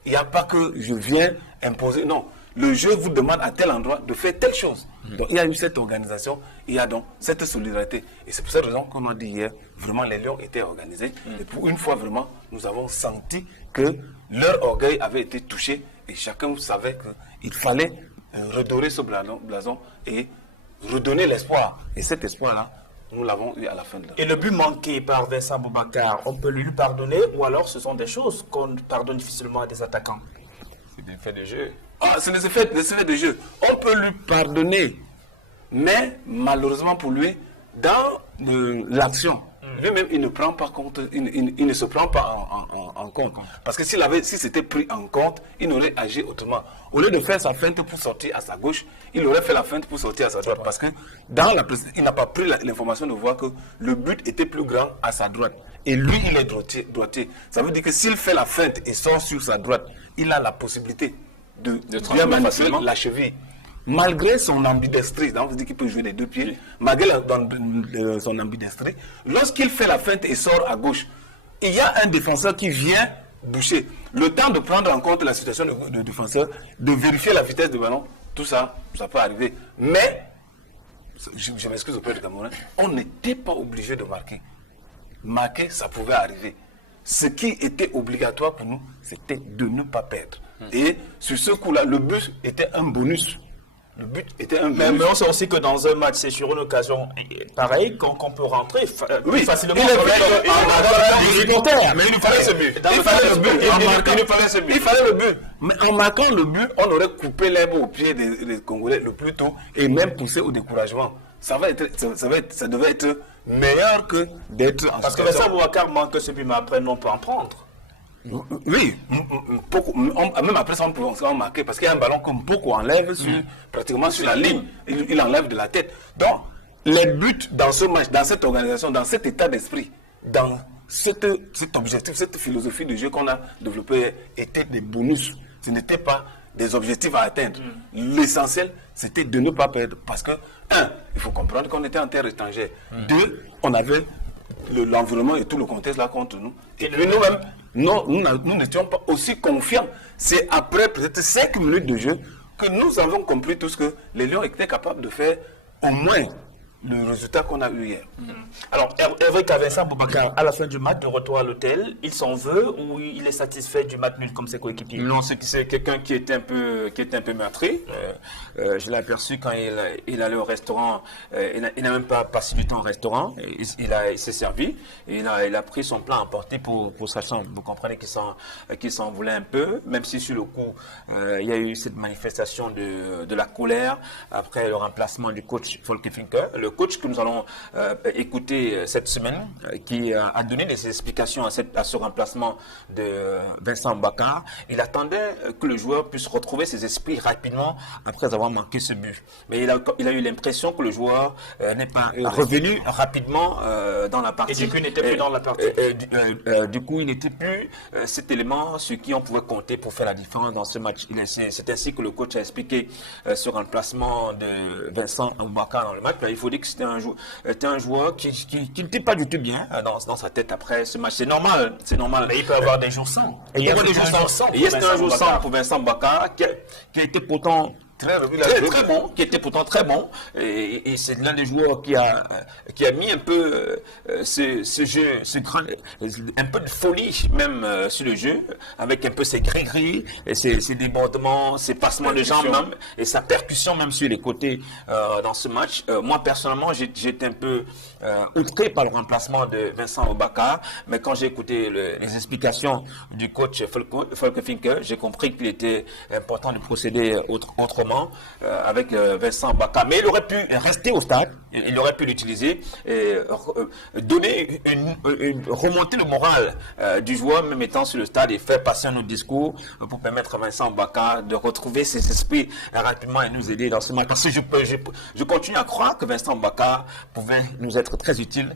Il n'y a pas que je viens imposer. Non, le jeu vous demande à tel endroit de faire telle chose. Donc il y a eu cette organisation, il y a donc cette solidarité. Et c'est pour cette raison qu'on a dit hier, vraiment les Lions étaient organisés. Et pour une fois, vraiment, nous avons senti que leur orgueil avait été touché. Et chacun savait qu'il fallait redorer ce blason et redonner l'espoir. Et cet espoir-là, nous l'avons eu à la fin de l'année. Et le but manqué par Vincent Boubacar, on peut lui pardonner ou alors ce sont des choses qu'on pardonne difficilement à des attaquants? C'est des faits de jeu. C'est des effets de jeu. On peut lui pardonner, mais malheureusement pour lui, dans l'action, lui-même, il ne prend pas compte, il ne se prend pas en compte. Parce que si c'était pris en compte, il n'aurait agi autrement. Au lieu de faire sa feinte pour sortir à sa gauche, il aurait fait la feinte pour sortir à sa droite. Parce que il n'a pas pris l'information de voir que le but était plus grand à sa droite. Et lui, il est droitier. Ça veut dire que s'il fait la feinte et sort sur sa droite, il a la possibilité de bien manipuler la cheville. Malgré son ambidestrie, donc on dit qu'il peut jouer des deux pieds, malgré son ambidestrie, lorsqu'il fait la feinte et sort à gauche, il y a un défenseur qui vient boucher. Le temps de prendre en compte la situation de défenseur, de vérifier la vitesse du ballon, tout ça, ça peut arriver. Mais, je m'excuse auprès du Cameroun, on n'était pas obligé de marquer. Marquer, ça pouvait arriver. Ce qui était obligatoire pour nous, c'était de ne pas perdre. Et sur ce coup-là, le but était un bonus. Le but était un bonus. Mais on sait aussi que dans un match, c'est sur une occasion pareille qu'on peut rentrer facilement. Mais il nous fallait ce but. Il fallait le but. Mais en marquant le but, on aurait coupé l'herbe au pied des Congolais le plus tôt et même poussé au découragement. Ça devait être meilleur que d'être en Parce que Vincent Boubacar manque ce but, mais après, on peut en prendre. Oui, même après ça, on peut en marquer parce qu'il y a un ballon que Mpoko enlève pratiquement sur la ligne. Il enlève de la tête. Donc, les buts dans ce match, dans cette organisation, dans cet état d'esprit, dans cet objectif, cette philosophie de jeu qu'on a développée étaient des bonus. Ce n'était pas des objectifs à atteindre. L'essentiel, c'était de ne pas perdre. Parce que, il faut comprendre qu'on était en terre étrangère. 2, on avait l'environnement et tout le contexte là contre nous. Et puis nous-mêmes, nous n'étions pas aussi confiants. C'est après peut-être 5 minutes de jeu que nous avons compris tout ce que les Lions étaient capables de faire au moins le résultat qu'on a eu hier. Alors, Hervé Vincent Boubacar, à la fin du match, de retour à l'hôtel, il s'en veut ou il est satisfait du match nul comme ses coéquipiers? Non, c'est quelqu'un qui était un peu meurtri. Je l'ai aperçu quand il allait au restaurant. Il n'a même pas passé du temps au restaurant. Il s'est servi. Il a pris son plat à emporter pour sa chambre. Vous comprenez qu'il s'en voulait un peu, même si sur le coup, il y a eu cette manifestation de la colère après le remplacement du coach Volker Finke. Le coach que nous allons écouter cette semaine, qui a donné des explications à ce remplacement de Vincent Mbaka. Il attendait que le joueur puisse retrouver ses esprits rapidement après avoir manqué ce but. Mais il a eu l'impression que le joueur n'est pas revenu rapidement dans la partie. Et du coup, il n'était plus dans la partie. Du coup, il n'était plus cet élément sur qui on pouvait compter pour faire la différence dans ce match. C'est ainsi que le coach a expliqué ce remplacement de Vincent Mbaka dans le match. Là, il faut dire que c'était un joueur qui n'était pas du tout bien dans sa tête après ce match. C'est normal. Mais il peut avoir des jours sans. Il y a des jours sans. Il y a un jour sans pour Vincent Mbaka qui a été pourtant très bon, qui était pourtant très bon, et c'est l'un des joueurs qui a mis un peu ce jeu, un peu de folie même sur le jeu, avec un peu ses gris-gris, et ses débordements, ses passements de jambes même, et sa percussion même sur les côtés dans ce match. Moi personnellement, j'étais un peu outré par le remplacement de Vincent Mbaka, mais quand j'ai écouté les explications du coach Volker Finke, j'ai compris qu'il était important de procéder autrement avec Vincent Mbaka. Mais il aurait pu rester au stade, il aurait pu l'utiliser et donner remonter le moral du joueur, même étant sur le stade, et faire passer un autre discours pour permettre à Vincent Mbaka de retrouver ses esprits rapidement et nous aider dans ce match. Parce que je continue à croire que Vincent Mbaka pouvait nous être très utile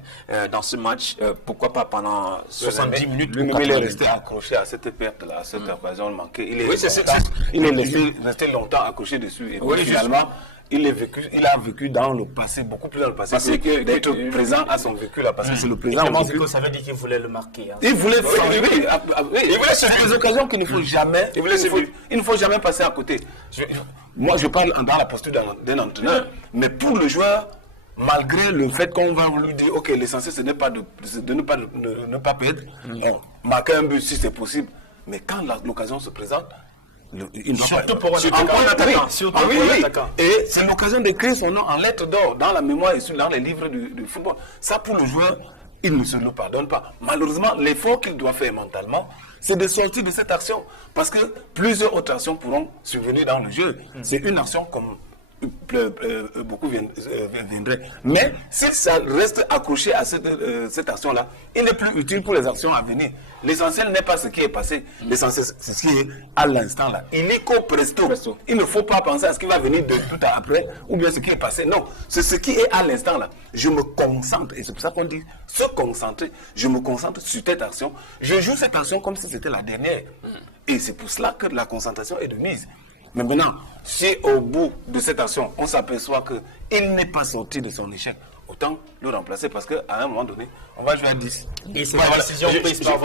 dans ce match. Pourquoi pas pendant 70 minutes. Il est resté accroché à cette perte-là, à cette occasion manquée. Il est resté longtemps accroché dessus. Et oui, finalement, il a vécu dans le passé, beaucoup plus dans le passé. Parce que d'être présent à son vécu là, parce que c'est le présent. Ça veut dire qu'il voulait le marquer. Hein. Il voulait c'est des occasions qu'il ne faut jamais. Il ne faut jamais passer à côté. Moi, je parle dans la posture d'un entraîneur, mais pour le joueur, malgré le fait qu'on va lui dire, ok, l'essentiel, ce n'est pas de ne pas perdre, marquer un but si c'est possible, mais quand l'occasion se présente, il doit surtout pour un attaquant. Et c'est l'occasion d'écrire son nom en lettres d'or dans la mémoire et dans les livres du football. Ça, pour le joueur, il ne se le pardonne pas. Malheureusement, l'effort qu'il doit faire mentalement, c'est de sortir de cette action. Parce que plusieurs autres actions pourront survenir dans le jeu. C'est une action comme beaucoup viendraient. Mais si ça reste accroché à cette action-là, il n'est plus utile pour les actions à venir. L'essentiel n'est pas ce qui est passé. L'essentiel, c'est ce qui est à l'instant là. Illico presto. Il ne faut pas penser à ce qui va venir de tout à après ou bien ce qui est passé. Non, c'est ce qui est à l'instant là. Je me concentre, et c'est pour ça qu'on dit se concentrer. Je me concentre sur cette action. Je joue cette action comme si c'était la dernière. Et c'est pour cela que la concentration est de mise. Mais maintenant, si au bout de cette action, on s'aperçoit qu'il n'est pas sorti de son échec, autant le remplacer parce qu'à un moment donné, on va jouer à 10. Et c'est la décision prise par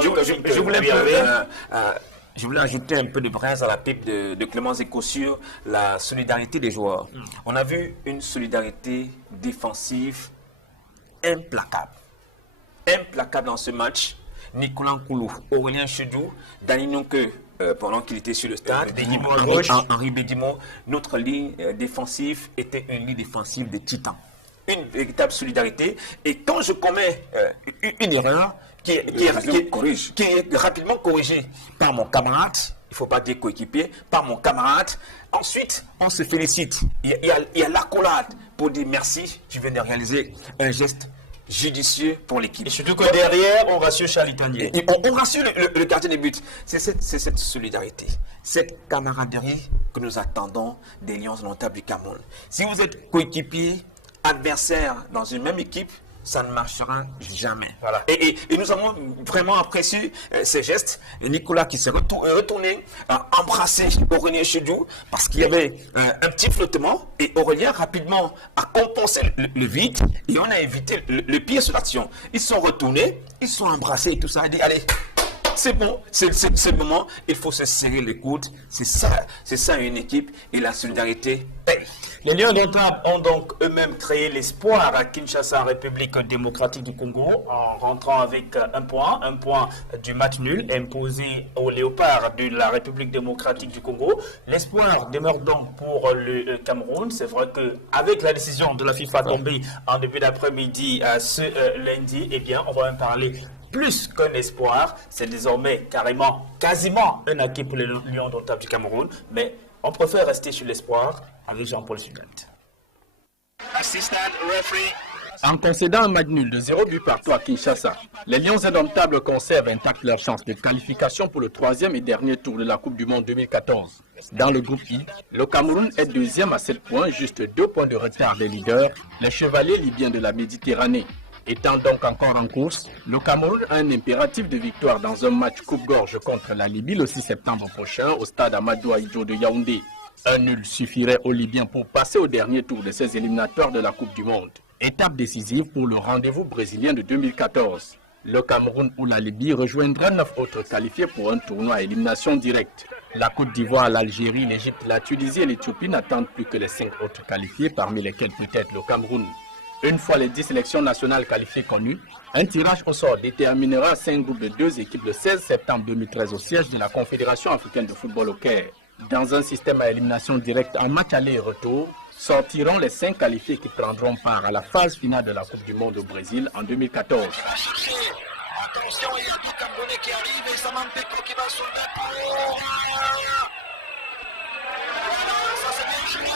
je voulais ajouter un peu de braise à la pipe de Clémence Eco sur la solidarité des joueurs. On a vu une solidarité défensive implacable. Implacable dans ce match. Nicolas Nkoulou, Aurélien Chedou, Dani Nonke, pendant qu'il était sur le stade, Henri Bédimo, notre ligne défensive était une ligne défensive de titans. Une véritable solidarité. Et quand je commets une erreur qui est rapidement corrigée par mon camarade, il ne faut pas dire coéquipier, par mon camarade, ensuite on se félicite. Il y a l'accolade pour dire merci, tu viens de réaliser un geste judicieux pour l'équipe. Et surtout que derrière, on rassure Charles Itandier. On rassure le gardien des buts. C'est cette solidarité, cette camaraderie que nous attendons des Lions indomptables du Cameroun. Si vous êtes coéquipier, adversaire dans une même équipe, ça ne marchera jamais. Voilà. Et nous avons vraiment apprécié ces gestes. Et Nicolas qui s'est retourné, a embrassé Aurélien Chedou parce qu'il y avait un petit flottement. Et Aurélien rapidement a compensé le vide et on a évité le pire sur l'action. Ils sont retournés, ils sont embrassés et tout ça. A dit, allez, c'est bon, c'est le moment, il faut se serrer les coudes. C'est ça une équipe et la solidarité paye. Les Lions d'Indomptable ont donc eux-mêmes créé l'espoir à Kinshasa, République démocratique du Congo, en rentrant avec un point du match nul imposé aux Léopards de la République démocratique du Congo. L'espoir demeure donc pour le Cameroun. C'est vrai qu'avec la décision de la FIFA tombée en début d'après-midi ce lundi, eh bien, on va en parler. Plus qu'un espoir, c'est désormais quasiment un acquis pour les Lions d'Indomptable du Cameroun, mais on préfère rester sur l'espoir avec Jean-Paul Sugat. En concédant un match nul de 0 but partout à Kinshasa, les Lions Indomptables conservent intacte leur chance de qualification pour le 3e et dernier tour de la Coupe du Monde 2014. Dans le groupe I, le Cameroun est deuxième à 7 points, juste 2 points de retard des leaders, les Chevaliers libyens de la Méditerranée. Étant donc encore en course, le Cameroun a un impératif de victoire dans un match coupe-gorge contre la Libye le 6 septembre prochain au stade Amadou Ahidjo de Yaoundé. Un nul suffirait aux Libyens pour passer au dernier tour de ces éliminatoires de la Coupe du Monde. Étape décisive pour le rendez-vous brésilien de 2014. Le Cameroun ou la Libye rejoindraient 9 autres qualifiés pour un tournoi à élimination directe. La Côte d'Ivoire, l'Algérie, l'Égypte, la Tunisie et l'Éthiopie n'attendent plus que les 5 autres qualifiés, parmi lesquels peut-être le Cameroun. Une fois les 10 sélections nationales qualifiées connues, un tirage au sort déterminera 5 groupes de 2 équipes le 16 septembre 2013 au siège de la Confédération africaine de football au Caire. Dans un système à élimination directe en match aller et retour, sortiront les 5 qualifiés qui prendront part à la phase finale de la Coupe du Monde au Brésil en 2014. Attention, il y a deux Camerounais qui arrivent et Saman Peko qui va soulever pour... Ça c'est bien joué.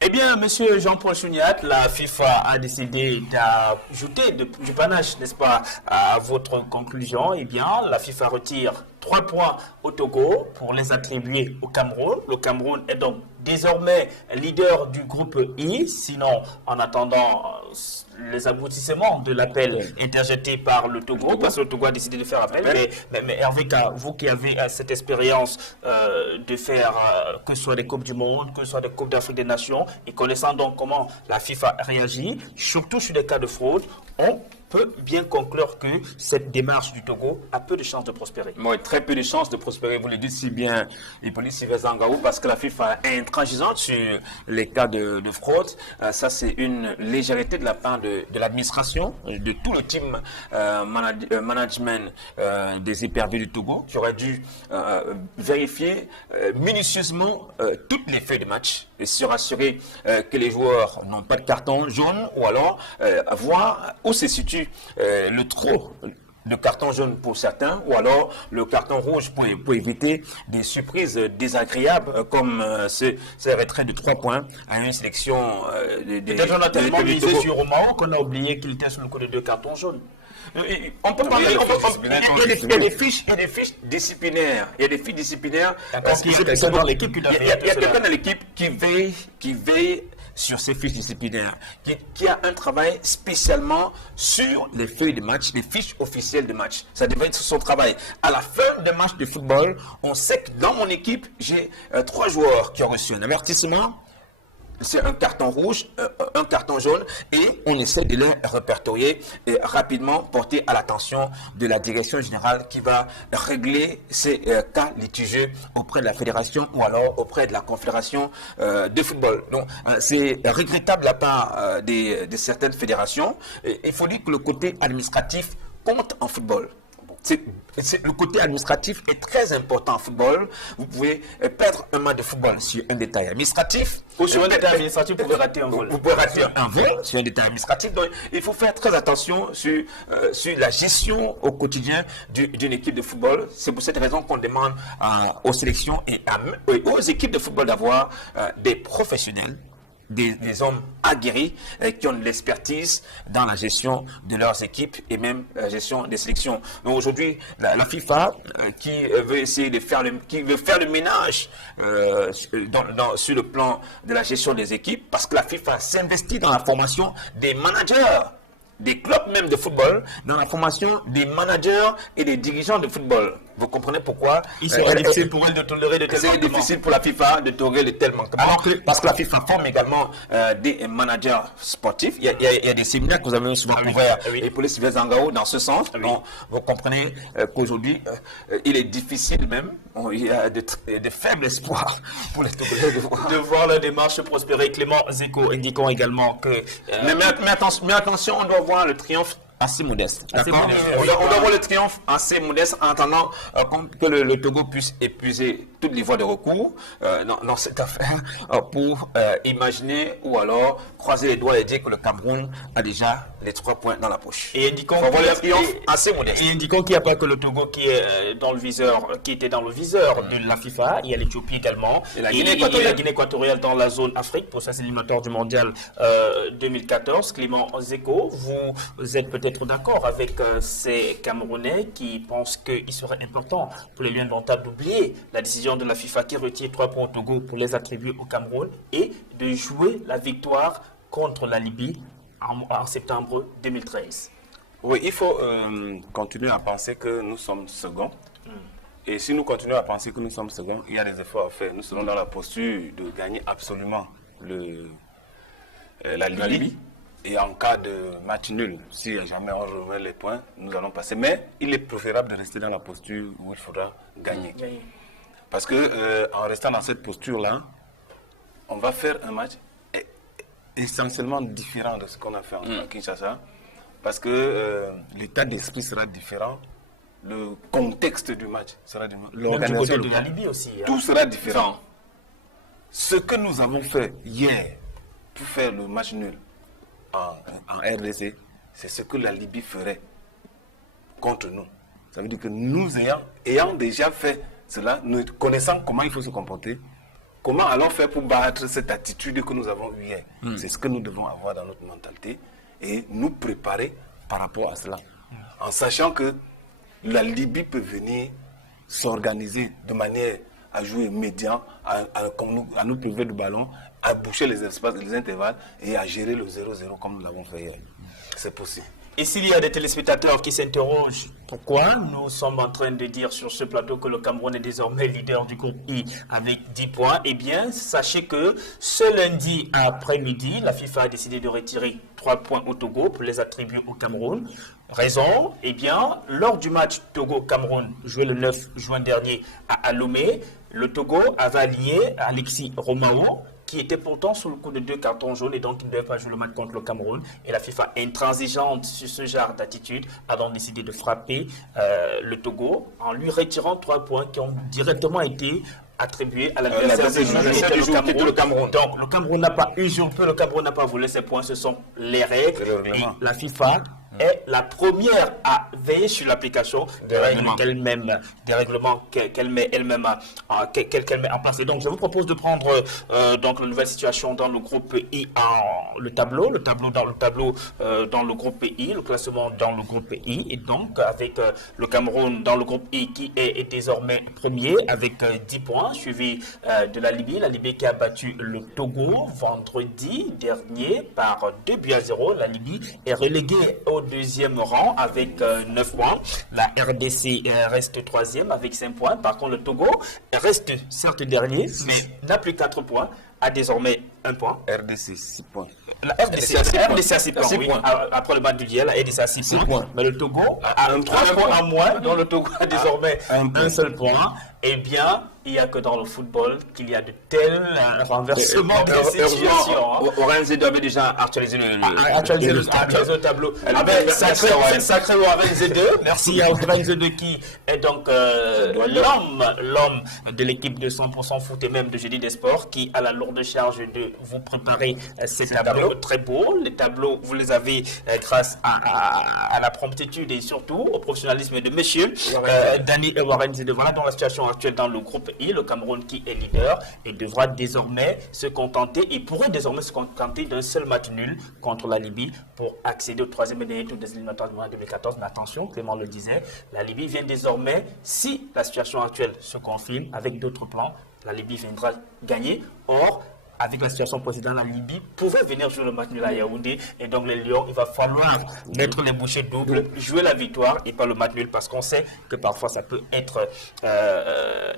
Eh bien, monsieur Jean-Paul Sugat, la FIFA a décidé d'ajouter du panache, n'est-ce pas, à votre conclusion. Eh bien, la FIFA retire 3 points au Togo pour les attribuer au Cameroun. Le Cameroun est donc désormais leader du groupe I. Sinon, en attendant les aboutissements de l'appel interjeté par le Togo, parce que le Togo a décidé de faire appel. Mais Hervé, vous qui avez cette expérience de faire que ce soit des Coupes du Monde, que ce soit des Coupes d'Afrique des Nations, et connaissant donc comment la FIFA réagit, surtout sur des cas de fraude, on peut bien conclure que cette démarche du Togo a peu de chances de prospérer. Oui, très peu de chances de prospérer. Vous le dites si bien, Hippolyte Sylvestre Zangaou, parce que la FIFA est intransigeante sur les cas de fraude. Ça, c'est une légèreté de la part de l'administration, de tout le team management des éperviers du Togo, qui aurait dû vérifier minutieusement toutes les feuilles de match et se rassurer que les joueurs n'ont pas de carton jaune, ou alors voir où se situe le trop de carton jaune pour certains, ou alors le carton rouge pour éviter des surprises désagréables comme ce retrait de 3 points à une sélection peut-être on a tellement misé sur Roman qu'on a oublié qu'il était sur le coup de 2 cartons jaunes. On peut parler, il y a des fiches disciplinaires. Il y a des fiches disciplinaires. Il y a quelqu'un dans l'équipe qui veille sur ces fiches disciplinaires, qui a un travail spécialement sur les feuilles de match, les fiches officielles de match. Ça devrait être son travail. À la fin des matchs de football, on sait que dans mon équipe, j'ai 3 joueurs qui ont reçu un avertissement. C'est un carton rouge, un carton jaune, et on essaie de les répertorier et rapidement porter à l'attention de la direction générale qui va régler ces cas litigieux auprès de la fédération ou alors auprès de la confédération de football. Donc c'est regrettable de la part de certaines fédérations. Il faut dire que le côté administratif compte en football. Le côté administratif est très important en football. Vous pouvez perdre un match de football sur un détail administratif. Ou sur un détail administratif, vous pouvez rater un vol. Vous pouvez rater un vol sur un détail administratif. Donc, il faut faire très attention sur la gestion au quotidien d'une équipe de football. C'est pour cette raison qu'on demande aux sélections et aux équipes de football d'avoir des professionnels, des hommes aguerris qui ont de l'expertise dans la gestion de leurs équipes et même la gestion des sélections. Donc aujourd'hui, la FIFA qui veut essayer de faire le ménage sur le plan de la gestion des équipes, parce que la FIFA s'investit dans la formation des managers, des clubs même de football, dans la formation des managers et des dirigeants de football. Vous comprenez pourquoi il sera difficile pour elle de tolérer de tels manquements. C'est difficile pour la FIFA de tolérer de tels manquements. Parce que la FIFA forme également des managers sportifs. Il y a des séminaires que vous avez souvent couverts. Et pour les Sylvain Zangao, dans ce sens, donc, vous comprenez qu'aujourd'hui, il est difficile même, il y a de faibles espoirs pour les Togolais de voir la démarche prospérer. Clément Zeko, indiquons également que... Mais attention, on doit voir le triomphe assez modeste. D'accord. On doit voir le triomphe assez modeste en attendant que le Togo puisse épuiser toutes les voies de recours dans cette affaire pour imaginer ou alors croiser les doigts et dire que le Cameroun a déjà les 3 points dans la poche. Et indiquons assez modeste. Et indiquons qu'il n'y a pas que le Togo qui est dans le viseur, qui était dans le viseur de la FIFA. Il y a l'Éthiopie également et la Guinée équatoriale dans la zone Afrique pour ces éliminatoires du mondial 2014. Clément Zeko, vous êtes peut-être d'accord avec ces Camerounais qui pensent qu'il serait important pour les Lions d'Ontable d'oublier la décision de la FIFA qui retire 3 points au Togo pour les attribuer au Cameroun et de jouer la victoire contre la Libye en septembre 2013. Oui, il faut continuer à penser que nous sommes seconds. Et si nous continuons à penser que nous sommes seconds, il y a des efforts à faire. Nous serons dans la posture de gagner absolument la Libye. Et en cas de match nul, si jamais on remet les points, nous allons passer. Mais il est préférable de rester dans la posture où il faudra gagner. Parce que en restant dans cette posture-là, on va faire un match essentiellement différent de ce qu'on a fait en Kinshasa. Parce que l'état d'esprit sera différent, le contexte du match sera différent. L'organisation de la Libye aussi. Tout sera différent. Ce que nous avons fait hier pour faire le match nul en RDC, c'est ce que la Libye ferait contre nous. Ça veut dire que nous ayant déjà fait cela, nous connaissant comment il faut se comporter, comment allons faire pour battre cette attitude que nous avons eue hier. C'est ce que nous devons avoir dans notre mentalité et nous préparer par rapport à cela. En sachant que la Libye peut venir s'organiser de manière à jouer médian, à nous priver du ballon, à boucher les espaces, les intervalles et à gérer le 0-0 comme nous l'avons fait hier. C'est possible. Et s'il y a des téléspectateurs qui s'interrogent pourquoi nous sommes en train de dire sur ce plateau que le Cameroun est désormais leader du groupe I avec 10 points, eh bien, sachez que ce lundi après-midi, la FIFA a décidé de retirer 3 points au Togo pour les attribuer au Cameroun. Raison, eh bien, lors du match Togo-Cameroun, joué le 9 juin dernier à Lomé, le Togo avait aligné Alexis Romao, qui était pourtant sous le coup de 2 cartons jaunes et donc il ne devait pas jouer le match contre le Cameroun. Et la FIFA, intransigeante sur ce genre d'attitude, a donc décidé de frapper le Togo en lui retirant 3 points qui ont directement été attribués à l'adversaire le Cameroun. Donc le Cameroun n'a pas usurpé, le Cameroun n'a pas volé ses points, ce sont les règles. Et la FIFA est la première à veiller sur l'application des règlements qu'elle met elle-même en place. Et donc, je vous propose de prendre donc la nouvelle situation dans le groupe I, dans le groupe I, le classement dans le groupe I, et donc avec le Cameroun dans le groupe I qui est désormais premier avec 10 points, suivi de la Libye qui a battu le Togo vendredi dernier par 2-0. La Libye est reléguée au deuxième rang avec 9 points. La RDC reste troisième avec 5 points. Par contre, le Togo reste certes dernier, mais n'a plus 4 points, a désormais 1 point. RDC 6 points. La RDC a 6 points, oui. Après le match du Diel, la RDC a 6 points. Mais le Togo a 3 points en moins, dont le Togo a désormais un seul point. Eh bien, il n'y a que dans le football qu'il y a de tels renversements de situation. Orenze avait déjà actualisé le tableau. Sacré Orenze 2. Merci à Orenze 2 qui est donc l'homme de l'équipe de 100% foot et même de Jeudi des Sports qui a la lourde charge de vous préparer ces tableaux très beaux. Les tableaux, vous les avez grâce à la promptitude et surtout au professionnalisme de monsieur Danny Orenze 2. Voilà dans la situation actuelle dans le groupe I, le Cameroun qui est leader et devra désormais se contenter, il pourrait désormais se contenter d'un seul match nul contre la Libye pour accéder au troisième et dernier tour des éliminatoires du mois 2014. Mais attention, Clément le disait, la Libye vient désormais, si la situation actuelle se confirme avec d'autres plans, la Libye viendra gagner. Or, avec la situation précédente, la Libye pouvait venir jouer le match nul à Yaoundé. Et donc les Lions, il va falloir mettre les bouchées doubles, jouer la victoire et pas le match nul, parce qu'on sait que parfois ça peut être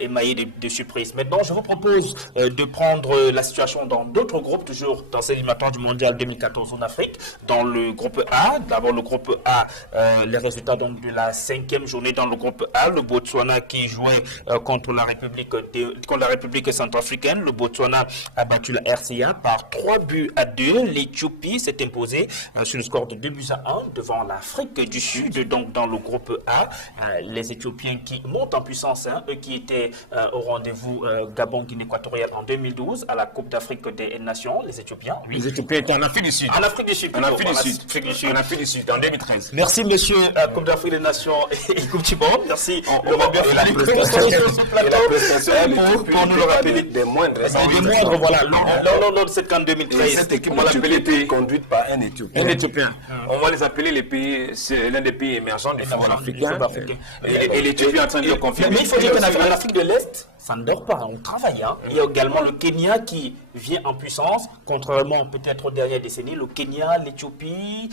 émaillé de surprises. Maintenant, je vous propose de prendre la situation dans d'autres groupes, toujours dans ces éliminatoires du Mondial 2014 en Afrique. Dans le groupe A, d'abord le groupe A, les résultats donc, de la 5e journée dans le groupe A, le Botswana qui jouait contre la République centrafricaine. Le Botswana a battu la RCA par 3-2. L'Éthiopie s'est imposée sur le score de 2-1 devant l'Afrique du Sud. Donc dans le groupe A, les Éthiopiens qui montent en puissance, eux qui étaient au rendez-vous Gabon-Guinée équatoriale en 2012 à la Coupe d'Afrique des Nations, les Éthiopiens. Les Éthiopiens étaient en Afrique du Sud. En Afrique du Sud. En Afrique du Sud, en 2013. Merci monsieur, Coupe d'Afrique des Nations et Coupe du Monde. Merci. On va bien la prestation pour nous le rappeler. Des moindres. Des moindres, voilà. Lors de cette CAN 2013. Cette équipe, on l'appelait conduite par un Éthiopien. On va les appeler les pays, c'est l'un des pays émergents du football africain. Et l'Éthiopie est en train de le confirmer. Mais il faut dire qu'en Afrique de l'Est, ça ne dort pas, on travaille. Il y a également le Kenya qui vient en puissance, contrairement peut-être aux dernières décennies. Le Kenya, l'Éthiopie,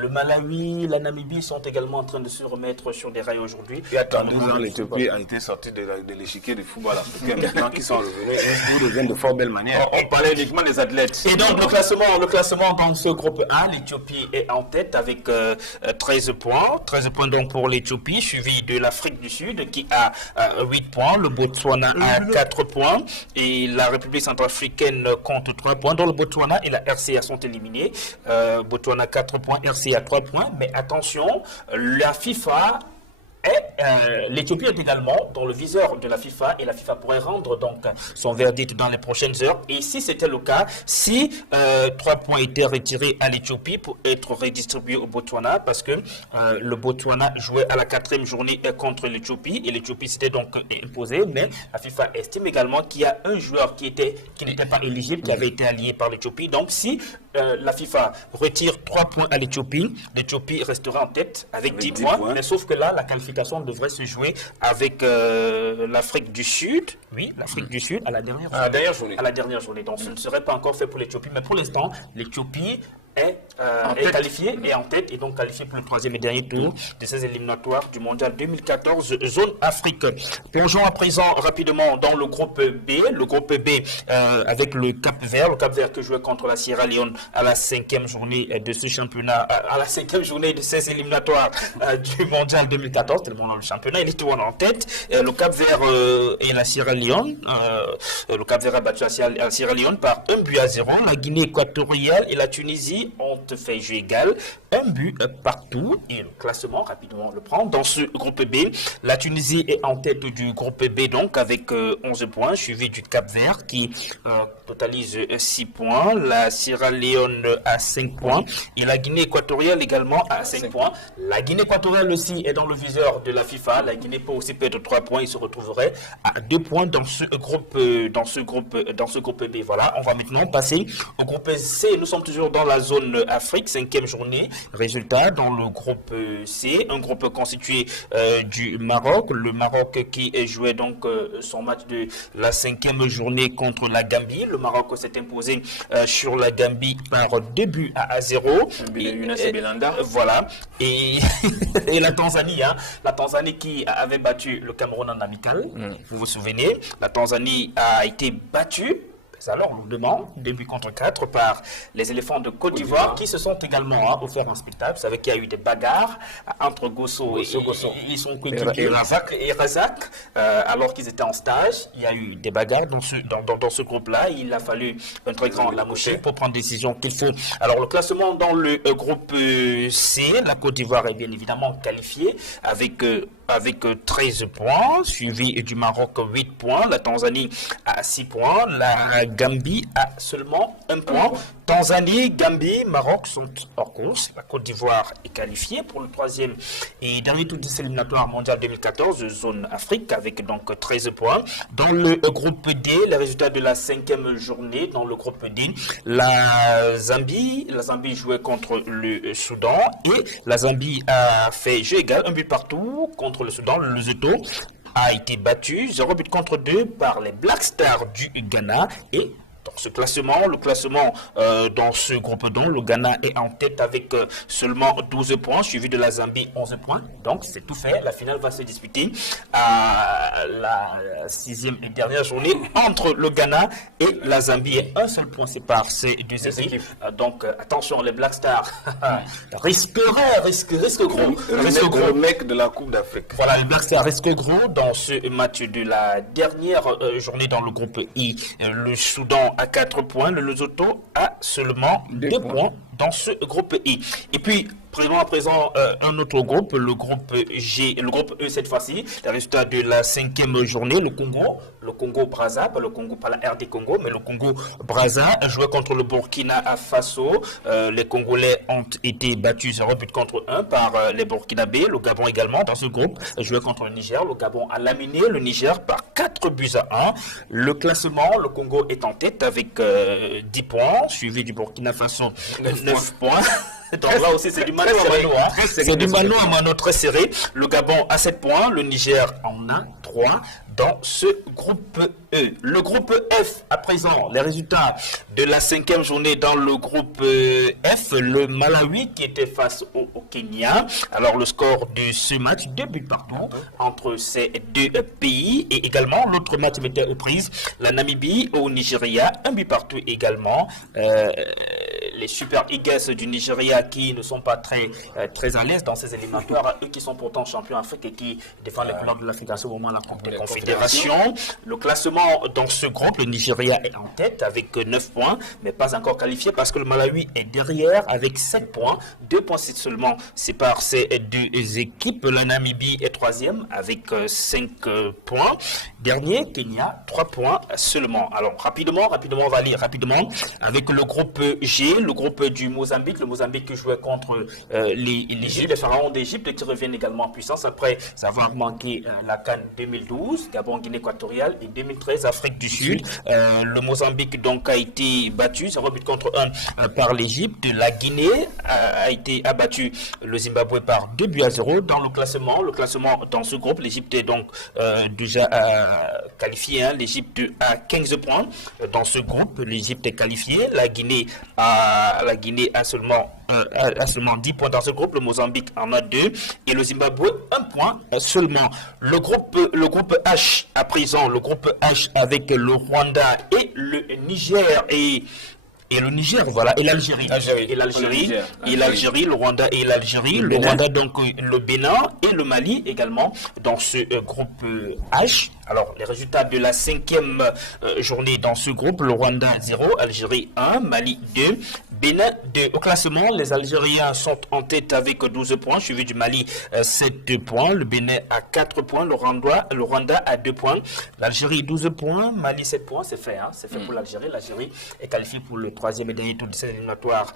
le Malawi, la Namibie sont également en train de se remettre sur des rails aujourd'hui. Il y a 32 ans, l'Éthiopie a été sortie de l'échiquier du football africain. Maintenant qu'ils sont revenus, ils reviennent de fort belle manière. On parlait uniquement des athlètes. Et donc le classement dans ce groupe A, l'Éthiopie est en tête avec 13 points. 13 points donc pour l'Éthiopie, suivi de l'Afrique du Sud qui a 8 points. Le Botswana a 4 points et la République centrafricaine compte 3 points. Dont le Botswana et la RCA sont éliminés. Botswana 4 points, RCA 3 points. Mais attention, la FIFA et l'Éthiopie est également dans le viseur de la FIFA et la FIFA pourrait rendre donc son verdict dans les prochaines heures. Et si c'était le cas, si 3 points étaient retirés à l'Éthiopie pour être redistribués au Botswana, parce que le Botswana jouait à la 4e journée contre l'Éthiopie et l'Éthiopie s'était donc imposée, mais la FIFA estime également qu'il y a un joueur qui n'était pas éligible, qui avait été allié par l'Éthiopie. Donc si la FIFA retire 3 points à l'Éthiopie restera en tête avec 10 points, mais sauf que là, la qualification devrait se jouer avec l'Afrique du Sud. Oui, l'Afrique du Sud à la dernière journée. Donc ce ne serait pas encore fait pour l'Éthiopie, mais pour l'instant, l'Éthiopie est qualifié et en tête et donc qualifié pour le 3e et dernier tour de ces éliminatoires du Mondial 2014 zone Afrique. Plongeons à présent rapidement dans le groupe B. Le groupe B avec le Cap-Vert que jouait contre la Sierra Leone à la 5e journée de ce championnat, à la 5e journée de ces éliminatoires du Mondial 2014. Tellement dans le championnat, il est tout en tête. Le Cap-Vert et la Sierra Leone. Le Cap-Vert a battu la Sierra Leone par 1-0. La Guinée équatoriale et la Tunisie ont fait jeu égal, 1 but partout. Et le classement, rapidement, on le prend. Dans ce groupe B, la Tunisie est en tête du groupe B, donc avec 11 points, suivi du Cap-Vert qui totalise 6 points. La Sierra Leone a 5 points. Et la Guinée équatoriale également a 5 points. La Guinée équatoriale aussi est dans le viseur de la FIFA. La Guinée peut aussi perdre 3 points. Il se retrouverait à 2 points dans ce groupe B. Voilà, on va maintenant passer au groupe C. Nous sommes toujours dans la zone Afrique, 5e journée. Résultat, dans le groupe C, un groupe constitué du Maroc. Le Maroc qui jouait donc son match de la 5e journée contre la Gambie. Le Maroc s'est imposé sur la Gambie par 2-0. Voilà. Et la Tanzanie, la Tanzanie qui avait battu le Cameroun en amical. Vous vous souvenez, la Tanzanie a été battue. Alors, lourdement, 2-4 par les éléphants de Côte d'Ivoire qui se sont également offert un spectacle. Vous savez qu'il y a eu des bagarres entre Gosso et son coéquipier et Razak, alors qu'ils étaient en stage. Il y a eu des bagarres dans ce groupe-là. Il a fallu un très grand Lamouché pour prendre décision qu'il faut. Alors, le classement dans le groupe C, la Côte d'Ivoire est bien évidemment qualifiée avec 13 points, suivi du Maroc 8 points, la Tanzanie a 6 points, la Gambie a seulement 1 point. Tanzanie, Gambie, Maroc sont hors course. La Côte d'Ivoire est qualifiée pour le 3e et dernier tour de ces éliminatoires mondial 2014, zone Afrique, avec donc 13 points. Dans le groupe D, les résultats de la 5e journée, dans le groupe D, la Zambie jouait contre le Soudan et la Zambie a fait jeu égal, 1 but partout contre le Soudan. Le Lesotho a été battu 0 but contre 2 par les Black Stars du Ghana et dans ce classement. Le classement dans ce groupe dont le Ghana est en tête avec seulement 12 points, suivi de la Zambie 11 points. Donc c'est tout fait. La finale va se disputer à la 6e et dernière journée entre le Ghana et la Zambie. Et un seul point sépare ces deux équipes. Donc attention, les Black Stars risquent gros. Le mec de la Coupe d'Afrique. Voilà, les Black Stars risquent gros dans ce match de la dernière journée dans le groupe I. Le Soudan a 4 points, le Lesotho a seulement 2 points dans ce groupe I. Et puis, prenons à présent un autre groupe, le groupe G, le groupe E cette fois-ci, les résultats de la 5e journée, le Congo Brazza, pas la RD Congo, mais le Congo Brazza jouait contre le Burkina Faso. Les Congolais ont été battus 0 but contre 1 par les Burkinabés. Le Gabon également dans ce groupe jouait contre le Niger. Le Gabon a laminé le Niger par 4 buts à 1. Le classement, le Congo est en tête avec 10 points, suivi du Burkina Faso 9 points. Donc là aussi c'est du mano à mano. C'est du mano à mano très serré. Le Gabon a 7 points, le Niger en a 3 dans ce groupe E. Le groupe F, à présent, les résultats de la 5e journée dans le groupe F, le Malawi qui était face au Kenya. Alors le score de ce match, 2 buts partout entre ces deux pays. Et également l'autre match mettait aux prises, la Namibie au Nigeria, 1 but partout également. Les Super Eagles du Nigeria qui ne sont pas très à l'aise dans ces éliminatoires, eux qui sont pourtant champions d'Afrique et qui défendent les couleurs de l'Afrique à ce moment la Coupe des Confédérations. Le classement dans ce groupe, le Nigeria est en tête avec 9 points, mais pas encore qualifié parce que le Malawi est derrière avec 7 points. 2 points seulement séparent ces deux équipes. La Namibie est 3e avec 5 points. Dernier, Kenya, 3 points seulement. Alors rapidement, on va lire rapidement avec le groupe G, le groupe du Mozambique. Le Mozambique qui jouait contre l'Égypte, les pharaons d'Égypte qui reviennent également en puissance après avoir manqué la CAN 2012, Gabon, Guinée équatoriale et 2013, Afrique du Sud. Le Mozambique donc a été battu 0 but contre 1 par l'Égypte. La Guinée a été abattue le Zimbabwe par 2 buts à 0 dans le classement. Le classement dans ce groupe, l'Égypte est donc déjà qualifiée. L'Égypte a 15 points dans ce groupe. L'Égypte est qualifiée. La Guinée a seulement 10 points dans ce groupe. Le Mozambique en a 2 et le Zimbabwe 1 point seulement. Le groupe H à présent, le groupe H avec le Rwanda et le Niger et le Niger, voilà, et l'Algérie. Le Rwanda et l'Algérie. Le Rwanda, donc le Bénin et le Mali également dans ce groupe H. Alors, les résultats de la 5e journée dans ce groupe, le Rwanda 0, Algérie 1, Mali 2, Bénin 2. Au classement, les Algériens sont en tête avec 12 points, suivi du Mali 7 points, le Bénin a 4 points, le Rwanda a 2 points, l'Algérie 12 points, Mali 7 points, c'est fait, c'est fait pour l'Algérie. L'Algérie est qualifiée pour le 3e et dernier tour de ces éliminatoires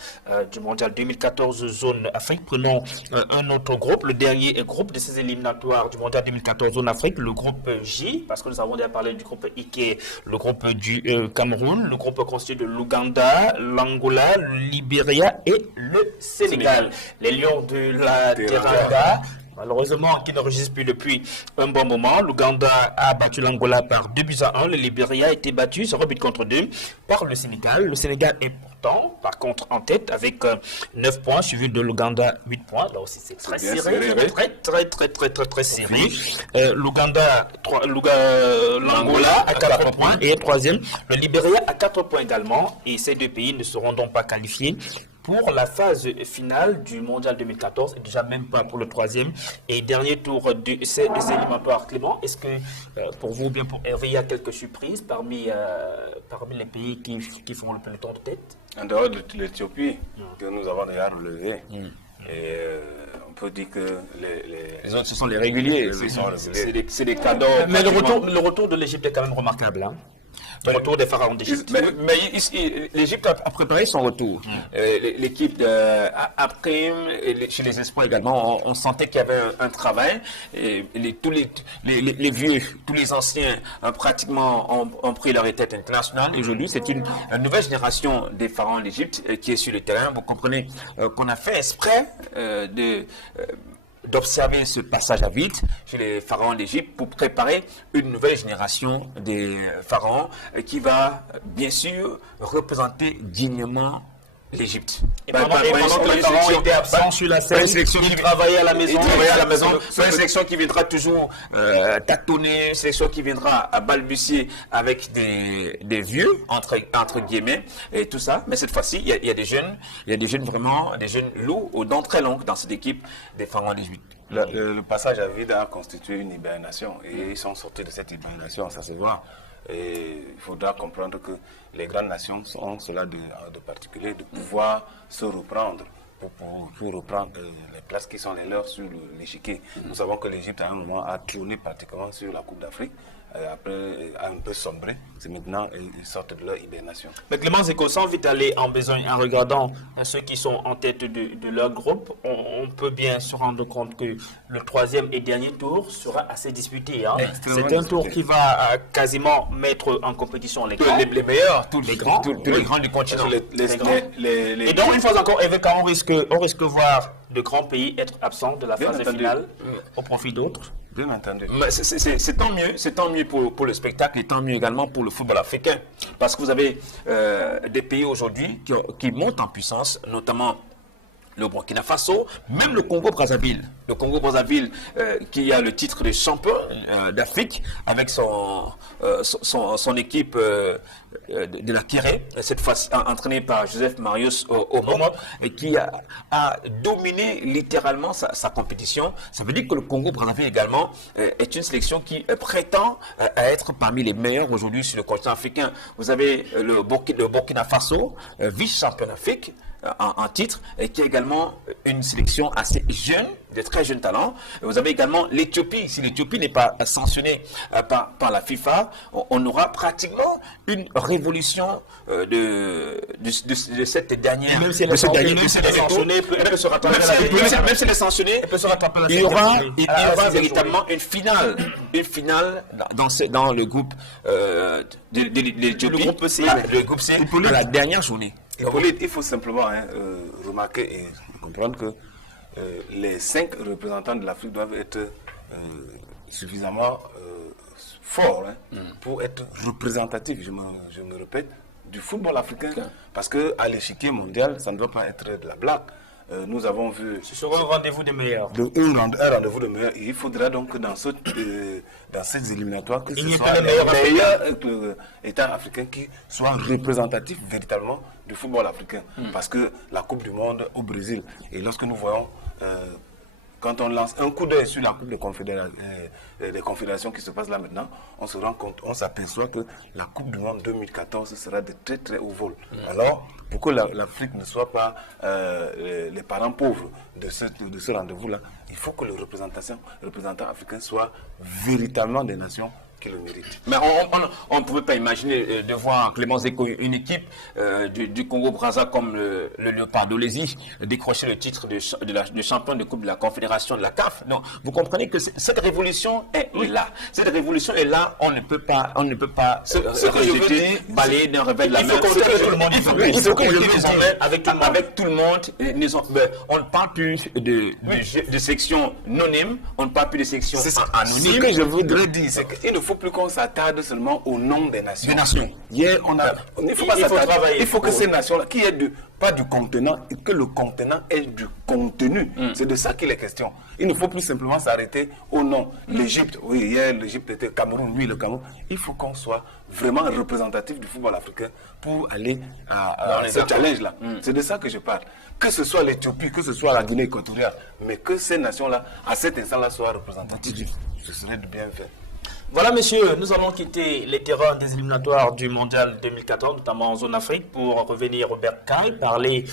du Mondial 2014 zone Afrique. Prenons un autre groupe, le dernier groupe de ces éliminatoires du Mondial 2014 zone Afrique, le groupe J, parce que nous avons déjà parlé du groupe I, qui est le groupe du Cameroun, le groupe constitué de l'Ouganda, l'Angola, le Libéria et le Sénégal. Les Lions de la Teranga, malheureusement, qui ne registre plus depuis un bon moment. L'Ouganda a battu l'Angola par 2 buts à 1. Le Libéria a été battu 0 but contre 2 par le Sénégal. Le Sénégal est pourtant, par contre, en tête avec 9 points, suivi de l'Ouganda 8 points. Là aussi, c'est très serré, très serré. L'Ouganda, l'Angola a 4 points et est 3e. Le Libéria a 4 points également. Et ces deux pays ne seront donc pas qualifiés pour la phase finale du Mondial 2014 et déjà même pas pour le 3e et dernier tour de ces éliminatoires. Clément, est-ce que pour vous, bien pour Hervé, il y a quelques surprises parmi les pays qui font le peloton de tête? En dehors de l'Éthiopie, que nous avons déjà relevé, et on peut dire que les autres, ce sont les réguliers. C'est des cadeaux. Mais le retour de l'Égypte est quand même remarquable. Le retour des pharaons d'Égypte. Mais l'Égypte a préparé son retour. L'équipe après, chez les espoirs également, on sentait qu'il y avait un travail. Et tous les vieux, tous les anciens, pratiquement ont pris leur tête internationale. Et aujourd'hui, c'est une nouvelle génération des pharaons d'Égypte qui est sur le terrain. Vous comprenez qu'on a fait exprès d'observer ce passage à vide chez les pharaons d'Égypte pour préparer une nouvelle génération des pharaons qui va bien sûr représenter dignement l'Égypte. Et pendant que les pharaons étaient absents sur la scène, ils travaillaient à la maison. C'est une sélection qui viendra toujours tâtonner, une sélection qui viendra à balbutier avec des vieux, entre guillemets, et tout ça. Mais cette fois-ci, il y a des jeunes vraiment, des jeunes loups aux dents très longues dans cette équipe des pharaons d'Égypte. Le passage à vide a constitué une hibernation et ils sont sortis de cette hibernation, ça se voit. Et il faudra comprendre que les grandes nations ont cela de particulier, de pouvoir se reprendre pour reprendre les places qui sont les leurs sur l'échiquier. Nous savons que l'Égypte à un moment a tourné pratiquement sur la Coupe d'Afrique. Après, a un peu sombré. C'est maintenant, ils sortent de leur hibernation. Mais Clément Zeko, sans vite aller en besogne, en regardant ceux qui sont en tête de leur groupe, on peut bien se rendre compte que le troisième et dernier tour sera assez disputé. Hein. C'est un tour qui va quasiment mettre en compétition les meilleurs, tous les grands du continent. Et donc, une fois encore, on risque de voir de grands pays être absents de la phase finale au profit d'autres. Bien entendu. C'est tant mieux pour le spectacle et tant mieux également pour le football africain. Parce que vous avez des pays aujourd'hui qui montent en puissance, notamment le Burkina Faso, même le Congo-Brazzaville. Le Congo-Brazzaville qui a le titre de champion d'Afrique avec son équipe de la Kiré, cette fois entraînée par Joseph Marius Omo, et qui a dominé littéralement sa compétition. Ça veut dire que le Congo-Brazzaville également est une sélection qui prétend à être parmi les meilleurs aujourd'hui sur le continent africain. Vous avez le Burkina Faso, vice-champion d'Afrique, en titre, et qui est également une sélection assez jeune, de très jeunes talents. Vous avez également l'Éthiopie. Si l'Éthiopie n'est pas sanctionnée par la FIFA, on aura pratiquement une révolution de cette dernière. Et même si elle est sanctionnée, elle peut se rattraper. Même si elle est sanctionnée, il y aura véritablement une finale dans le groupe de l'Éthiopie. Le groupe C, à la dernière journée. Hippolyte, il faut simplement remarquer et comprendre que les 5 représentants de l'Afrique doivent être suffisamment forts pour être représentatifs, je me répète, du football africain. Parce qu'à l'échiquier mondial, ça ne doit pas être de la blague. Nous avons vu... Ce sera un rendez-vous des meilleurs. Un rendez-vous des meilleurs. Il faudra donc que dans ces éliminatoires, que ce soit les meilleurs États africains qui soient représentatifs véritablement du football africain. Parce que la Coupe du Monde au Brésil, et lorsque nous voyons... quand on lance un coup d'œil sur la Coupe des Confédérations qui se passe là maintenant, on se rend compte, on s'aperçoit que la Coupe du Monde 2014 sera de très très haut vol. Alors, pour que l'Afrique ne soit pas les parents pauvres de ce rendez-vous-là, il faut que les représentants africains soient véritablement des nations qui le méritent. Mais on ne pouvait pas imaginer de voir Clément Zeko, une équipe du Congo-Brazza comme le Léopard d'Olésie décrocher le titre de champion de Coupe de la Confédération de la CAF. Non, vous comprenez que cette révolution est là. Cette révolution est là, on ne peut pas se rejeter, balayer d'un revers de la main. Il faut que je le avec tout le monde. On ne parle plus de section anonyme, on ne parle plus de section anonyme. Ce que je voudrais dire, c'est qu'il ne faut plus qu'on s'attarde seulement au nom des nations. Hier, il faut pas s'attarder. Il faut que ces nations-là, qui est pas du contenant, et que le contenant est du contenu. C'est de ça qu'il est question. Il ne faut plus simplement s'arrêter au nom. L'Égypte, oui, hier l'Égypte était Cameroun, oui, le Cameroun. Il faut qu'on soit vraiment représentatif du football africain pour aller à ce challenge-là. C'est de ça que je parle. Que ce soit l'Éthiopie, que ce soit la Guinée équatoriale, mais que ces nations-là, à cet instant-là, soient représentatives. Ce serait de bien fait. Voilà, messieurs, nous allons quitter les terrains des éliminatoires du Mondial 2014, notamment en zone Afrique, pour revenir au Bercail, parler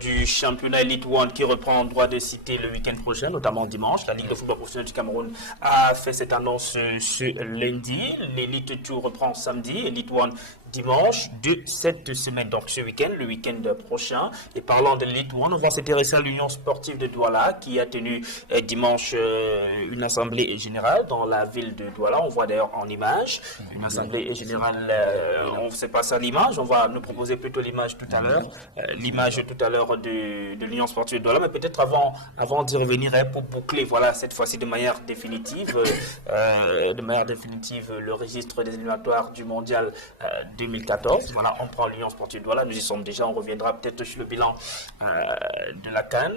du championnat Elite One qui reprend en droit de citer le week-end prochain, notamment dimanche. La Ligue de football professionnel du Cameroun a fait cette annonce ce lundi. L'Elite Tour reprend samedi, Elite One dimanche de cette semaine, donc ce week-end, le week-end prochain. Et parlant de l'élite One, on va s'intéresser à l'Union sportive de Douala qui a tenu dimanche une assemblée générale dans la ville de Douala. On voit d'ailleurs en image une assemblée générale, on ne sait pas ça l'image, on va nous proposer plutôt l'image tout à l'heure, de l'Union sportive de Douala, mais peut-être avant d'y revenir pour boucler, voilà, cette fois-ci de manière définitive, le registre des éliminatoires du mondial 2014. Voilà, on prend l'Union sportive de Douala, nous y sommes déjà, on reviendra peut-être sur le bilan de la CAN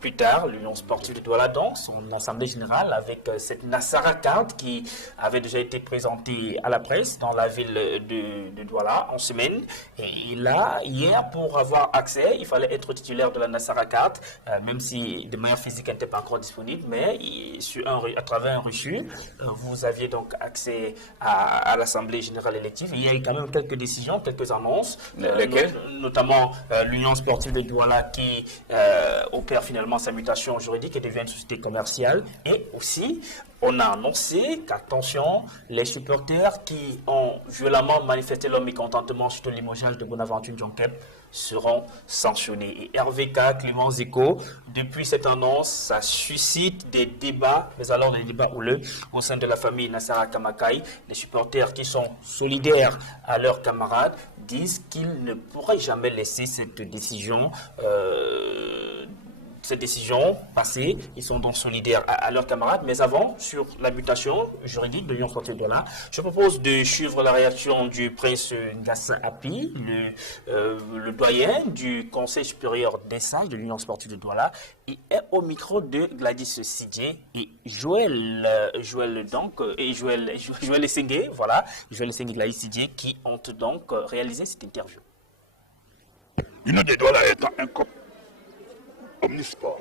plus tard. L'Union sportive de Douala, donc, son assemblée générale avec cette Nassara carte qui avait déjà été présentée à la presse dans la ville de Douala en semaine. Et là, hier, pour avoir accès, il fallait être titulaire de la Nassara carte, même si de manière physique, elle n'était pas encore disponible, mais à travers un reçu, vous aviez donc accès à l'Assemblée générale élective. Il y a eu quand même quelques décisions, quelques annonces, notamment l'Union sportive de Douala qui opère finalement sa mutation juridique et devient une société commerciale. Et aussi, on a annoncé qu'attention, les supporters qui ont violemment manifesté leur mécontentement suite au limogeage de Bonaventure Djonkep seront sanctionnés. Et RVK, Clément Zeko, depuis cette annonce, ça suscite des débats, mais alors des débats houleux au sein de la famille Nassara Kamakai. Les supporters qui sont solidaires à leurs camarades disent qu'ils ne pourraient jamais laisser cette décision passée. Ils sont donc solidaires à leurs camarades. Mais avant, sur la mutation juridique de l'Union sportive de Douala, je propose de suivre la réaction du prince Ngassa Api, le doyen du Conseil supérieur des sages de l'Union sportive de Douala. Il est au micro de Gladys Sidje et Joël Essengue, voilà, Joël Essengue et Gladys Sidje qui ont donc réalisé cette interview. L'Union de Douala étant un COP omnisport,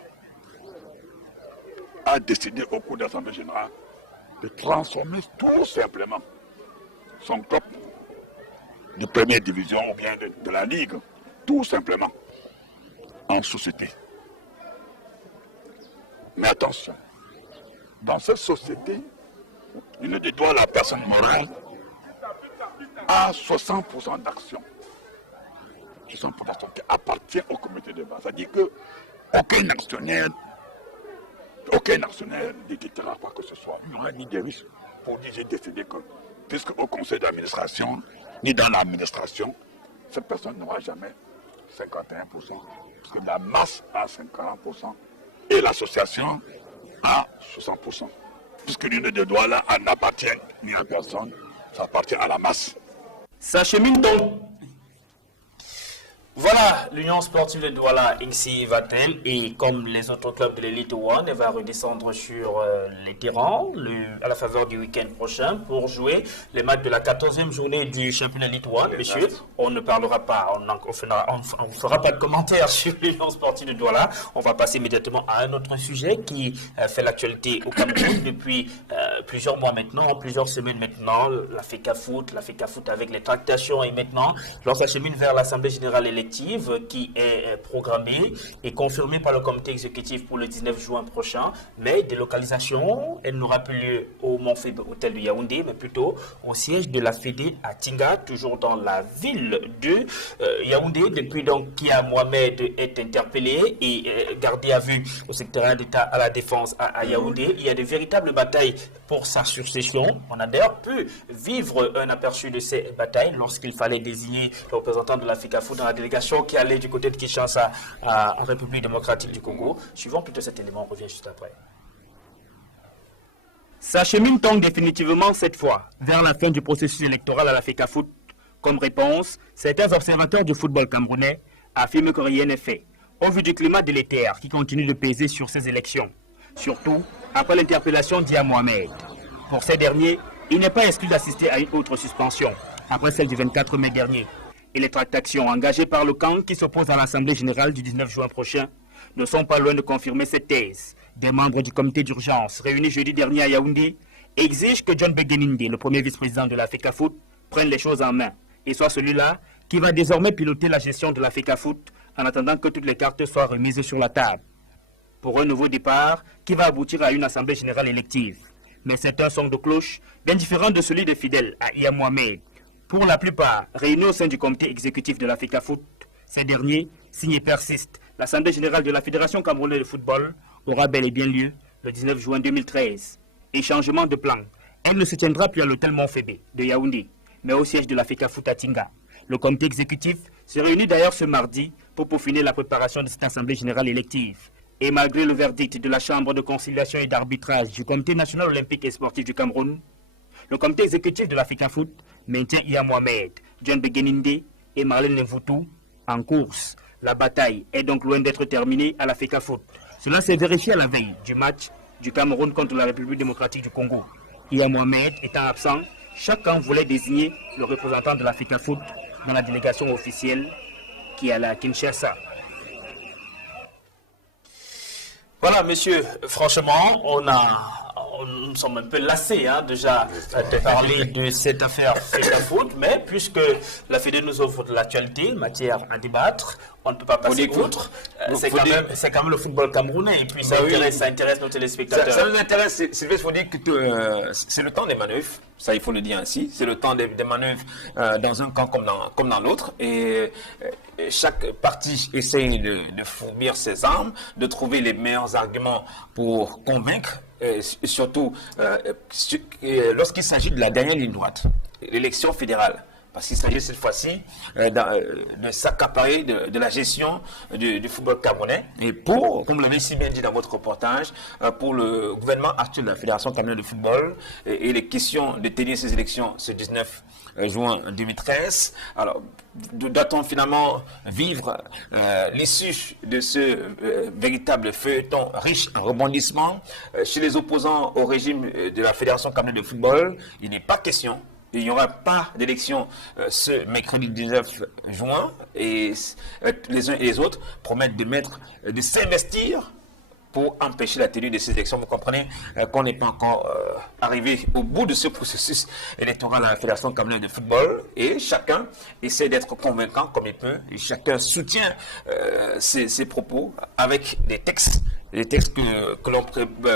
a décidé au cours de l'Assemblée générale de transformer tout simplement son club de première division ou bien de la Ligue, tout simplement, en société. Mais attention, dans cette société, il ne doit la personne morale à 60% d'actions. 60% qui appartient au comité de base. C'est-à-dire que aucun actionnaire ne déclarera quoi que ce soit. Il n'y aura ni des risques pour dire j'ai décidé que, puisque au conseil d'administration, ni dans l'administration, cette personne n'aura jamais 51%, parce que la masse a 50% et l'association a 60%. Puisque l'Union de Douala n'appartient ni à personne, ça appartient à la masse. Ça chemine donc. Voilà, l'Union sportive de Douala, ainsi va-t-elle, et comme les autres clubs de l'élite One, elle va redescendre sur les terrains à la faveur du week-end prochain pour jouer les matchs de la 14e journée du championnat Elite One. Messieurs, on ne parlera pas, on fera pas de commentaires sur l'Union sportive de Douala. On va passer immédiatement à un autre sujet qui fait l'actualité au Cameroun depuis plusieurs mois maintenant, plusieurs semaines maintenant. La FECA Foot avec les tractations et maintenant, l'on s'achemine vers l'Assemblée générale élective qui est programmée et confirmée par le comité exécutif pour le 19 juin prochain, mais délocalisation, elle n'aura plus lieu au Montfeb Hôtel de Yaoundé, mais plutôt au siège de la Fédé à Tinga, toujours dans la ville de Yaoundé. Depuis donc Kia Mohamed est interpellé et gardé à vue au secrétariat d'État à la défense à Yaoundé. Il y a de véritables batailles pour sa succession. On a d'ailleurs pu vivre un aperçu de ces batailles lorsqu'il fallait désigner le représentant de la FECAFOOT dans la délégation qui allait du côté de Kinshasa en République démocratique du Congo. Suivons plutôt cet élément, on revient juste après. S'achemine donc définitivement cette fois vers la fin du processus électoral à la FECAFOOT. Comme réponse, certains observateurs du football camerounais affirment que rien n'est fait, au vu du climat délétère qui continue de peser sur ces élections, surtout après l'interpellation d'Ia Mohamed. Pour ces derniers, il n'est pas exclu d'assister à une autre suspension, après celle du 24 mai dernier. Et les tractations engagées par le camp qui s'oppose à l'Assemblée générale du 19 juin prochain ne sont pas loin de confirmer cette thèse. Des membres du comité d'urgence réunis jeudi dernier à Yaoundé exigent que John Begeninde, le premier vice-président de la FECAFOOT, prenne les choses en main et soit celui-là qui va désormais piloter la gestion de la FECAFOOT en attendant que toutes les cartes soient remises sur la table. Pour un nouveau départ qui va aboutir à une assemblée générale élective. Mais c'est un son de cloche bien différent de celui des fidèles à Ia Mohamed. pour la plupart réunis au sein du comité exécutif de la FECAFOOT. Ces derniers signent et persistent. L'Assemblée générale de la Fédération camerounaise de football aura bel et bien lieu le 19 juin 2013. Et changement de plan. Elle ne se tiendra plus à l'hôtel Montfébé de Yaoundé, mais au siège de la FECAFOOT à Tinga. Le comité exécutif se réunit d'ailleurs ce mardi pour peaufiner la préparation de cette Assemblée générale élective. Et malgré le verdict de la Chambre de conciliation et d'arbitrage du Comité national olympique et sportif du Cameroun, le comité exécutif de la FECAFOOT maintient Iya Mohamed, John Begeninde et Marlène Nvoutou en course. La bataille est donc loin d'être terminée à la FECAFOOT. Cela s'est vérifié à la veille du match du Cameroun contre la République démocratique du Congo. Iya Mohamed étant absent, chacun voulait désigner le représentant de la FECAFOOT dans la délégation officielle qui est à Kinshasa. Voilà, monsieur, franchement, nous sommes un peu lassés déjà de parler de cette affaire FECAFOOT, mais puisque la Fédé nous offre de l'actualité, matière à débattre, on ne peut pas passer outre. C'est quand même le football camerounais et puis ça intéresse nos téléspectateurs. Ça nous intéresse, Sylvestre, il faut dire que c'est le temps des manœuvres, ça il faut le dire ainsi, c'est le temps des manœuvres dans un camp comme dans l'autre et chaque partie essaye de fournir ses armes, de trouver les meilleurs arguments pour convaincre, surtout lorsqu'il s'agit de la dernière ligne droite, l'élection fédérale. Parce qu'il s'agit cette fois-ci de s'accaparer de la gestion du football camerounais. Et comme vous l'avez si bien dit dans votre reportage, pour le gouvernement actuel de la Fédération camerounaise de football et les questions de tenir ces élections ce 19 juin 2013. Alors, doit-on finalement vivre l'issue de ce véritable feuilleton riche en rebondissements chez les opposants au régime de la Fédération camerounaise de football? Il n'est pas question. Il n'y aura pas d'élection ce mercredi 19 juin et les uns et les autres promettent de s'investir pour empêcher la tenue de ces élections. Vous comprenez qu'on n'est pas encore arrivé au bout de ce processus électoral à la Fédération camerounaise de football et chacun essaie d'être convaincant comme il peut et chacun soutient ses propos avec des textes. Les textes que l'on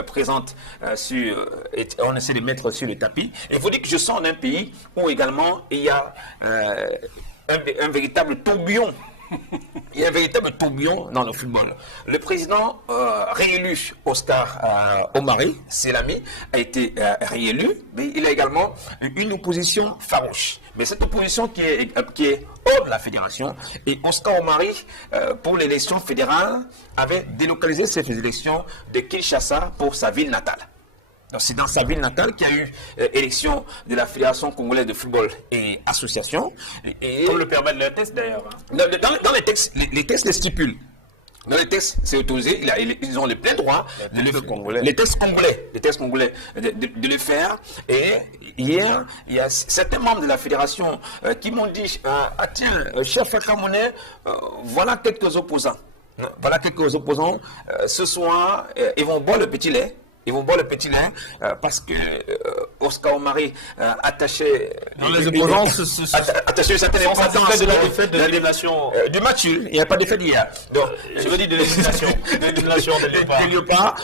présente on essaie de mettre sur le tapis. Et vous dites que je sors d'un pays où également il y a un véritable tourbillon. Il y a un véritable tourbillon dans le football. Le président réélu Oscar Omari Selami a été réélu, mais il a également une opposition farouche. Mais cette opposition qui est hors de la fédération, et Oscar Omari, pour l'élection fédérale, avait délocalisé ces élections de Kinshasa pour sa ville natale. Donc c'est dans sa ville natale qu'il y a eu élection de la Fédération congolaise de football et association. Comme le permettent les textes d'ailleurs. Dans les textes, les textes les stipulent. Dans les textes, c'est autorisé, ils ont le plein droit de le faire. Les textes congolais de le faire. Et hier, il y a certains membres de la fédération qui m'ont dit tiens, chef camerounais, voilà quelques opposants. Voilà quelques opposants. Ce soir, ils vont boire le petit lait. Ils vont boire le petit lait parce que Oscar Omari attachait les opposants attachait certaines importances de la défaite de l'élimination du match. Il n'y a pas de défaite d'hier. Donc, je veux dire de l'élimination de Léopard.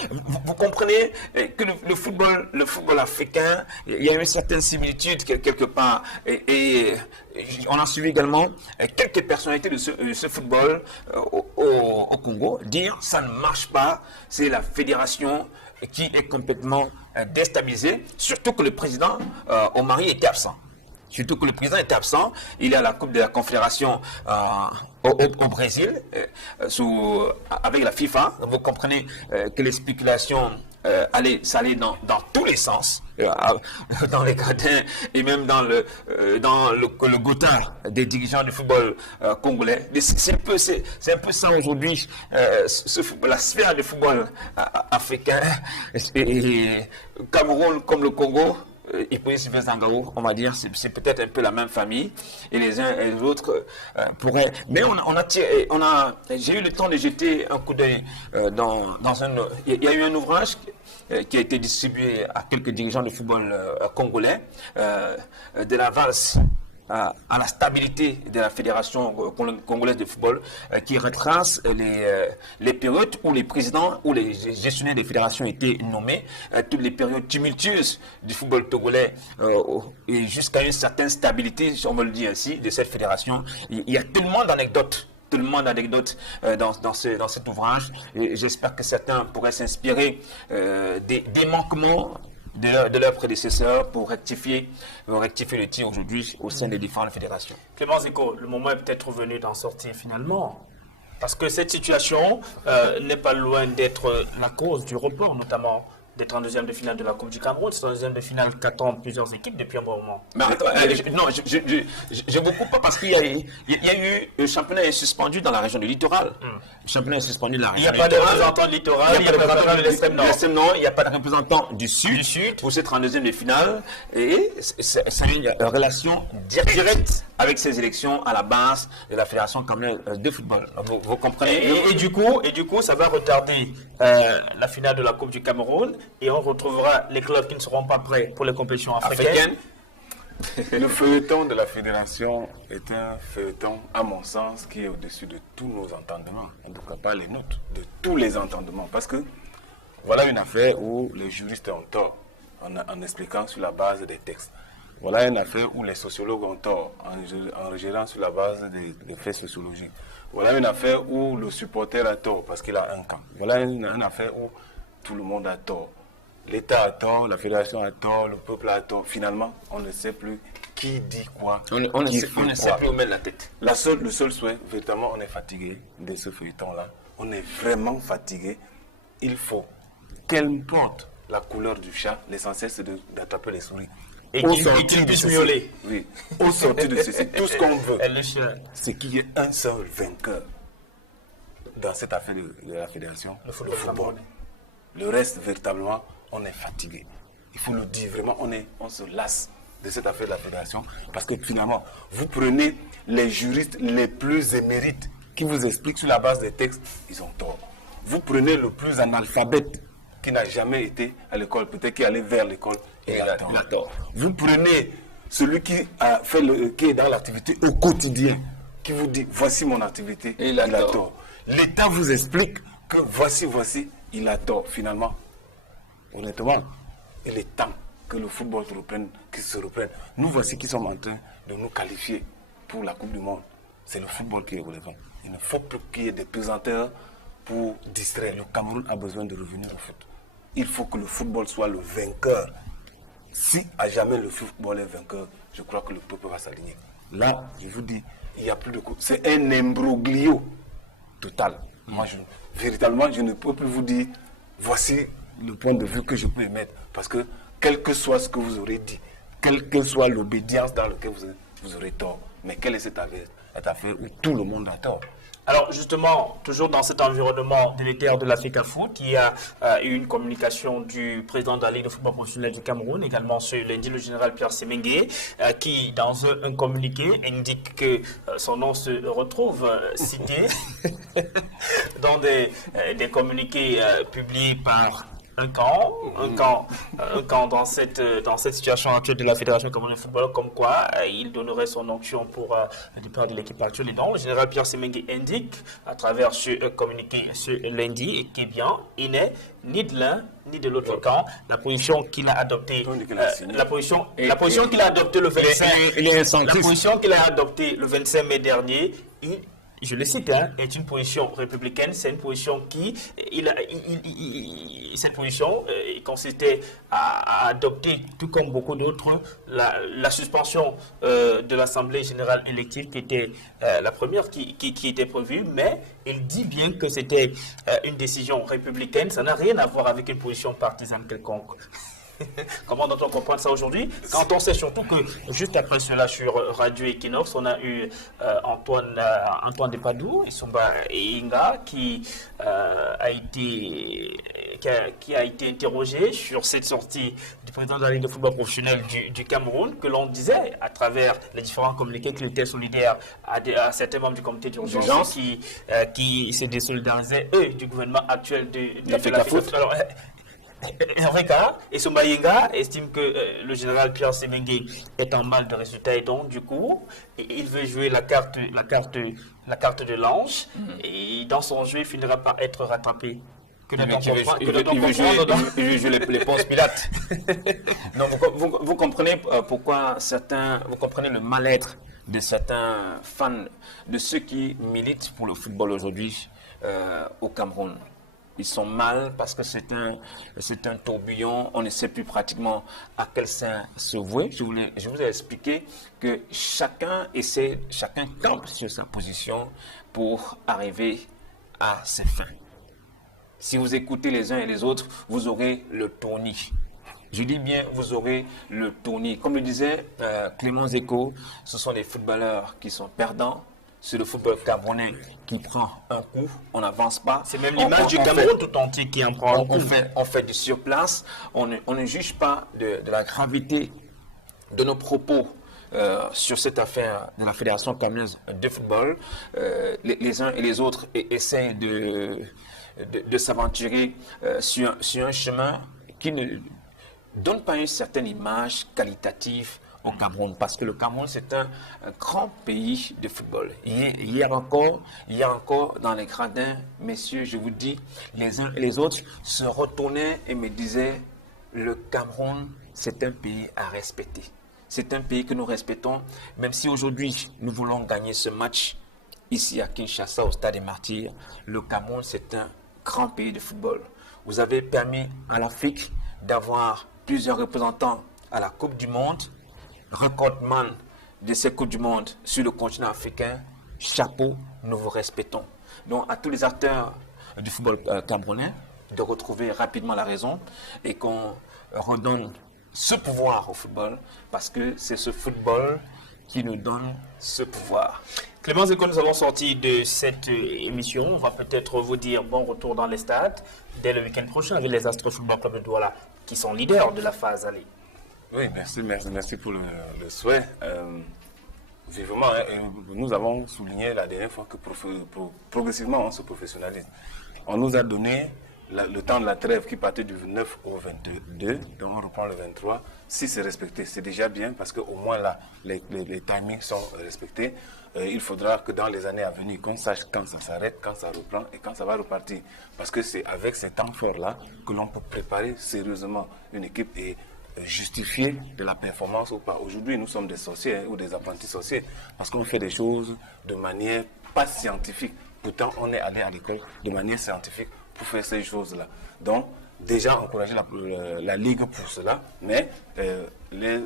Vous comprenez que le football africain, il y a une certaine similitude quelque part. Et on a suivi également quelques personnalités de ce football au Congo dire ça ne marche pas, c'est la fédération qui est complètement déstabilisée, surtout que le président Omari était absent. Il est à la Coupe de la Confédération au Brésil, avec la FIFA. Vous comprenez que les spéculations allaient dans tous les sens, dans les gradins et même dans le gotha des dirigeants du football congolais. C'est un peu ça aujourd'hui, la sphère du football africain. Et Cameroun comme le Congo, on va dire, c'est peut-être un peu la même famille, et les uns et les autres pourraient. Mais j'ai eu le temps de jeter un coup d'œil il y a eu un ouvrage qui a été distribué à quelques dirigeants de football congolais, de la valse à la stabilité de la Fédération congolaise de football qui retrace les périodes où les présidents ou les gestionnaires des fédérations étaient nommés, toutes les périodes tumultueuses du football togolais et jusqu'à une certaine stabilité, si on veut le dire ainsi, de cette fédération. Il y a tellement d'anecdotes dans cet ouvrage. Et j'espère que certains pourraient s'inspirer des manquements de leurs prédécesseurs pour rectifier le tir aujourd'hui au sein des différentes fédérations. Clément Zeko, le moment est peut-être venu d'en sortir finalement. Parce que cette situation n'est pas loin d'être la cause du report, notamment des 32e de finale de la Coupe du Cameroun. C'est 32e de finale qu'attendent plusieurs équipes depuis un bon moment. Mais non, je ne vous coupe pas parce qu'il y a eu le championnat est suspendu dans la région du littoral. Le championnat est suspendu dans la région du littoral. Il n'y a pas de représentant du littoral, il n'y a pas de représentant de l'extrême nord. Il n'y a pas de représentant du sud pour ces 32e de finale. Et c'est une relation directe avec ces élections à la base de la Fédération camerounaise de football. Vous comprenez? Et du coup, ça va retarder la finale de la Coupe du Cameroun et on retrouvera les clubs qui ne seront pas prêts pour les compétitions africaines. Le feuilleton de la fédération est un feuilleton, à mon sens, qui est au-dessus de tous nos entendements. En tout cas, pas les nôtres, de tous les entendements. Parce que voilà une affaire où les juristes ont tort en expliquant sur la base des textes. Voilà une affaire où les sociologues ont tort en gérant sur la base des faits sociologiques. Voilà une affaire où le supporter a tort parce qu'il a un camp. Voilà une affaire où tout le monde a tort. L'État a tort, la fédération a tort, le peuple a tort. Finalement, on ne sait plus qui dit quoi. On ne sait plus où mettre la tête. Le seul souhait, véritablement, on est fatigué de ce feuilleton-là. On est vraiment fatigué. Il faut, qu'importe la couleur du chat, l'essentiel c'est d'attraper les souris. Et qu'il puisse miauler. Oui, au sortir de ceci, tout ce qu'on veut, c'est qu'il y ait un seul vainqueur dans cette affaire de la fédération, le football. Le reste, véritablement, on est fatigué. Il faut le dire, vraiment, on se lasse de cette affaire de la fédération parce que finalement, vous prenez les juristes les plus émérites qui vous expliquent sur la base des textes, ils ont tort. Vous prenez le plus analphabète qui n'a jamais été à l'école, peut-être qui est allé vers l'école, et il a tort. Vous prenez celui qui est dans l'activité au quotidien, qui vous dit, voici mon activité, et il a tort. L'État vous explique que voici, il a tort. Finalement, honnêtement, il est temps que le football se reprenne. Nous voici qui sommes en train de nous qualifier pour la Coupe du Monde. C'est le football qui est relevant. Il ne faut plus qu'il y ait des pesanteurs pour distraire. Le Cameroun a besoin de revenir au foot. Il faut que le football soit le vainqueur. Si à jamais le football est vainqueur, je crois que le peuple va s'aligner. Là, je vous dis, il n'y a plus de coup. C'est un imbroglio total. Moi, véritablement, je ne peux plus vous dire, voici le point de vue que je peux émettre. Parce que, quel que soit ce que vous aurez dit, quelle que soit l'obédience dans laquelle vous aurez tort, mais quelle est cette affaire où tout le monde a tort? Alors justement, toujours dans cet environnement délétère de l'Africa Foot, il y a eu une communication du président de la Ligue de football professionnel du Cameroun, également ce lundi, le général Pierre Semengue, qui dans un communiqué indique que son nom se retrouve cité dans des communiqués publiés par un camp dans cette situation actuelle de la Fédération camerounaise de football, comme quoi il donnerait son onction pour le départ de l'équipe actuelle. Et donc, le général Pierre Semengue indique, à travers ce communiqué ce lundi, qu'il n'est ni de l'un ni de l'autre camp. La position qu'il a adoptée, la position qu'il a adoptée le 25 mai dernier, je le cite, est une position républicaine. C'est une position cette position consistait à adopter, tout comme beaucoup d'autres, la suspension de l'Assemblée générale élective qui était la première qui était prévue, mais il dit bien que c'était une décision républicaine. Ça n'a rien à voir avec une position partisane quelconque. Comment doit-on comprendre ça aujourd'hui? Quand on sait surtout que juste après cela sur Radio Equinox, on a eu Antoine Depadou et Sumba Inga qui a été interrogé sur cette sortie du président de la Ligue de football professionnel du Cameroun, que l'on disait à travers les différents communiqués qu'il était solidaire à certains membres du comité d'urgence qui se désolidarisaient eux du gouvernement actuel de l'Africa Foot. Alors, Hervéka et Sombayenga estiment que le général Pierre Semengue est en mal de résultats et donc du coup il veut jouer la carte de l'ange et dans son jeu il finira par être rattrapé. Il veut jouer les Ponce Pilate. Non, vous comprenez pourquoi vous comprenez le mal-être de certains fans, de ceux qui militent pour le football aujourd'hui au Cameroun. Ils sont mal parce que c'est un tourbillon, on ne sait plus pratiquement à quel sein se vouer. Je vous ai expliqué que chacun campe sur sa position pour arriver à ses fins. Si vous écoutez les uns et les autres, vous aurez le tournis. Je dis bien, vous aurez le tournis. Comme le disait Clément Zeko, ce sont des footballeurs qui sont perdants. C'est le football camerounais qui prend un coup, on n'avance pas. C'est même l'image du Cameroun tout entier qui en prend un coup. On fait du surplace, on ne juge pas de la gravité de nos propos sur cette affaire de la Fédération camerounaise de football. Les uns et les autres essaient de s'aventurer sur un chemin qui ne donne pas une certaine image qualitative au Cameroun, parce que le Cameroun c'est un grand pays de football. Hier encore dans les gradins, messieurs, je vous dis, les uns et les autres se retournaient et me disaient le Cameroun c'est un pays à respecter. C'est un pays que nous respectons, même si aujourd'hui nous voulons gagner ce match ici à Kinshasa au Stade des Martyrs. Le Cameroun c'est un grand pays de football. Vous avez permis à l'Afrique d'avoir plusieurs représentants à la Coupe du Monde, recordman de ces Coupes du Monde sur le continent africain. Chapeau, nous vous respectons. Donc à tous les acteurs du football camerounais de retrouver rapidement la raison et qu'on redonne ce pouvoir au football, parce que c'est ce football qui nous donne ce pouvoir. Clément Zeko, nous avons sorti de cette émission. On va peut-être vous dire bon retour dans les stades dès le week-end prochain avec les Astres Football Club de Douala qui sont leaders de la phase aller. Oui, merci pour le souhait. Vivement, nous avons souligné la dernière fois que progressivement on se professionnalise. On nous a donné le temps de la trêve qui partait du 9 au 22, donc on reprend le 23. Si c'est respecté, c'est déjà bien parce qu'au moins là, les timings sont respectés. Il faudra que dans les années à venir, qu'on sache quand ça s'arrête, quand ça reprend et quand ça va repartir. Parce que c'est avec ces temps forts-là que l'on peut préparer sérieusement une équipe et justifier de la performance ou pas. Aujourd'hui, nous sommes des sorciers ou des apprentis sorciers parce qu'on fait des choses de manière pas scientifique. Pourtant, on est allé à l'école de manière scientifique pour faire ces choses-là. Donc, déjà encourager la Ligue pour cela, mais les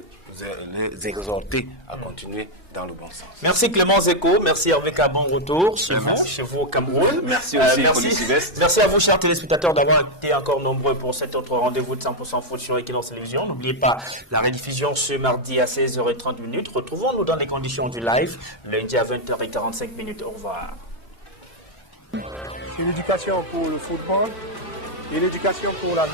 exhorter à continuer dans le bon sens. Merci Clément Zeko, merci Hervéka, bon retour chez vous au Cameroun. Merci aussi merci à vous chers téléspectateurs d'avoir été encore nombreux pour cet autre rendez-vous de 100% foot sur Equinox Télévision. N'oubliez pas la rediffusion ce mardi à 16h30. Retrouvons-nous dans les conditions du live lundi à 20h45. Au revoir. C'est l'éducation pour le football et l'éducation pour la vie.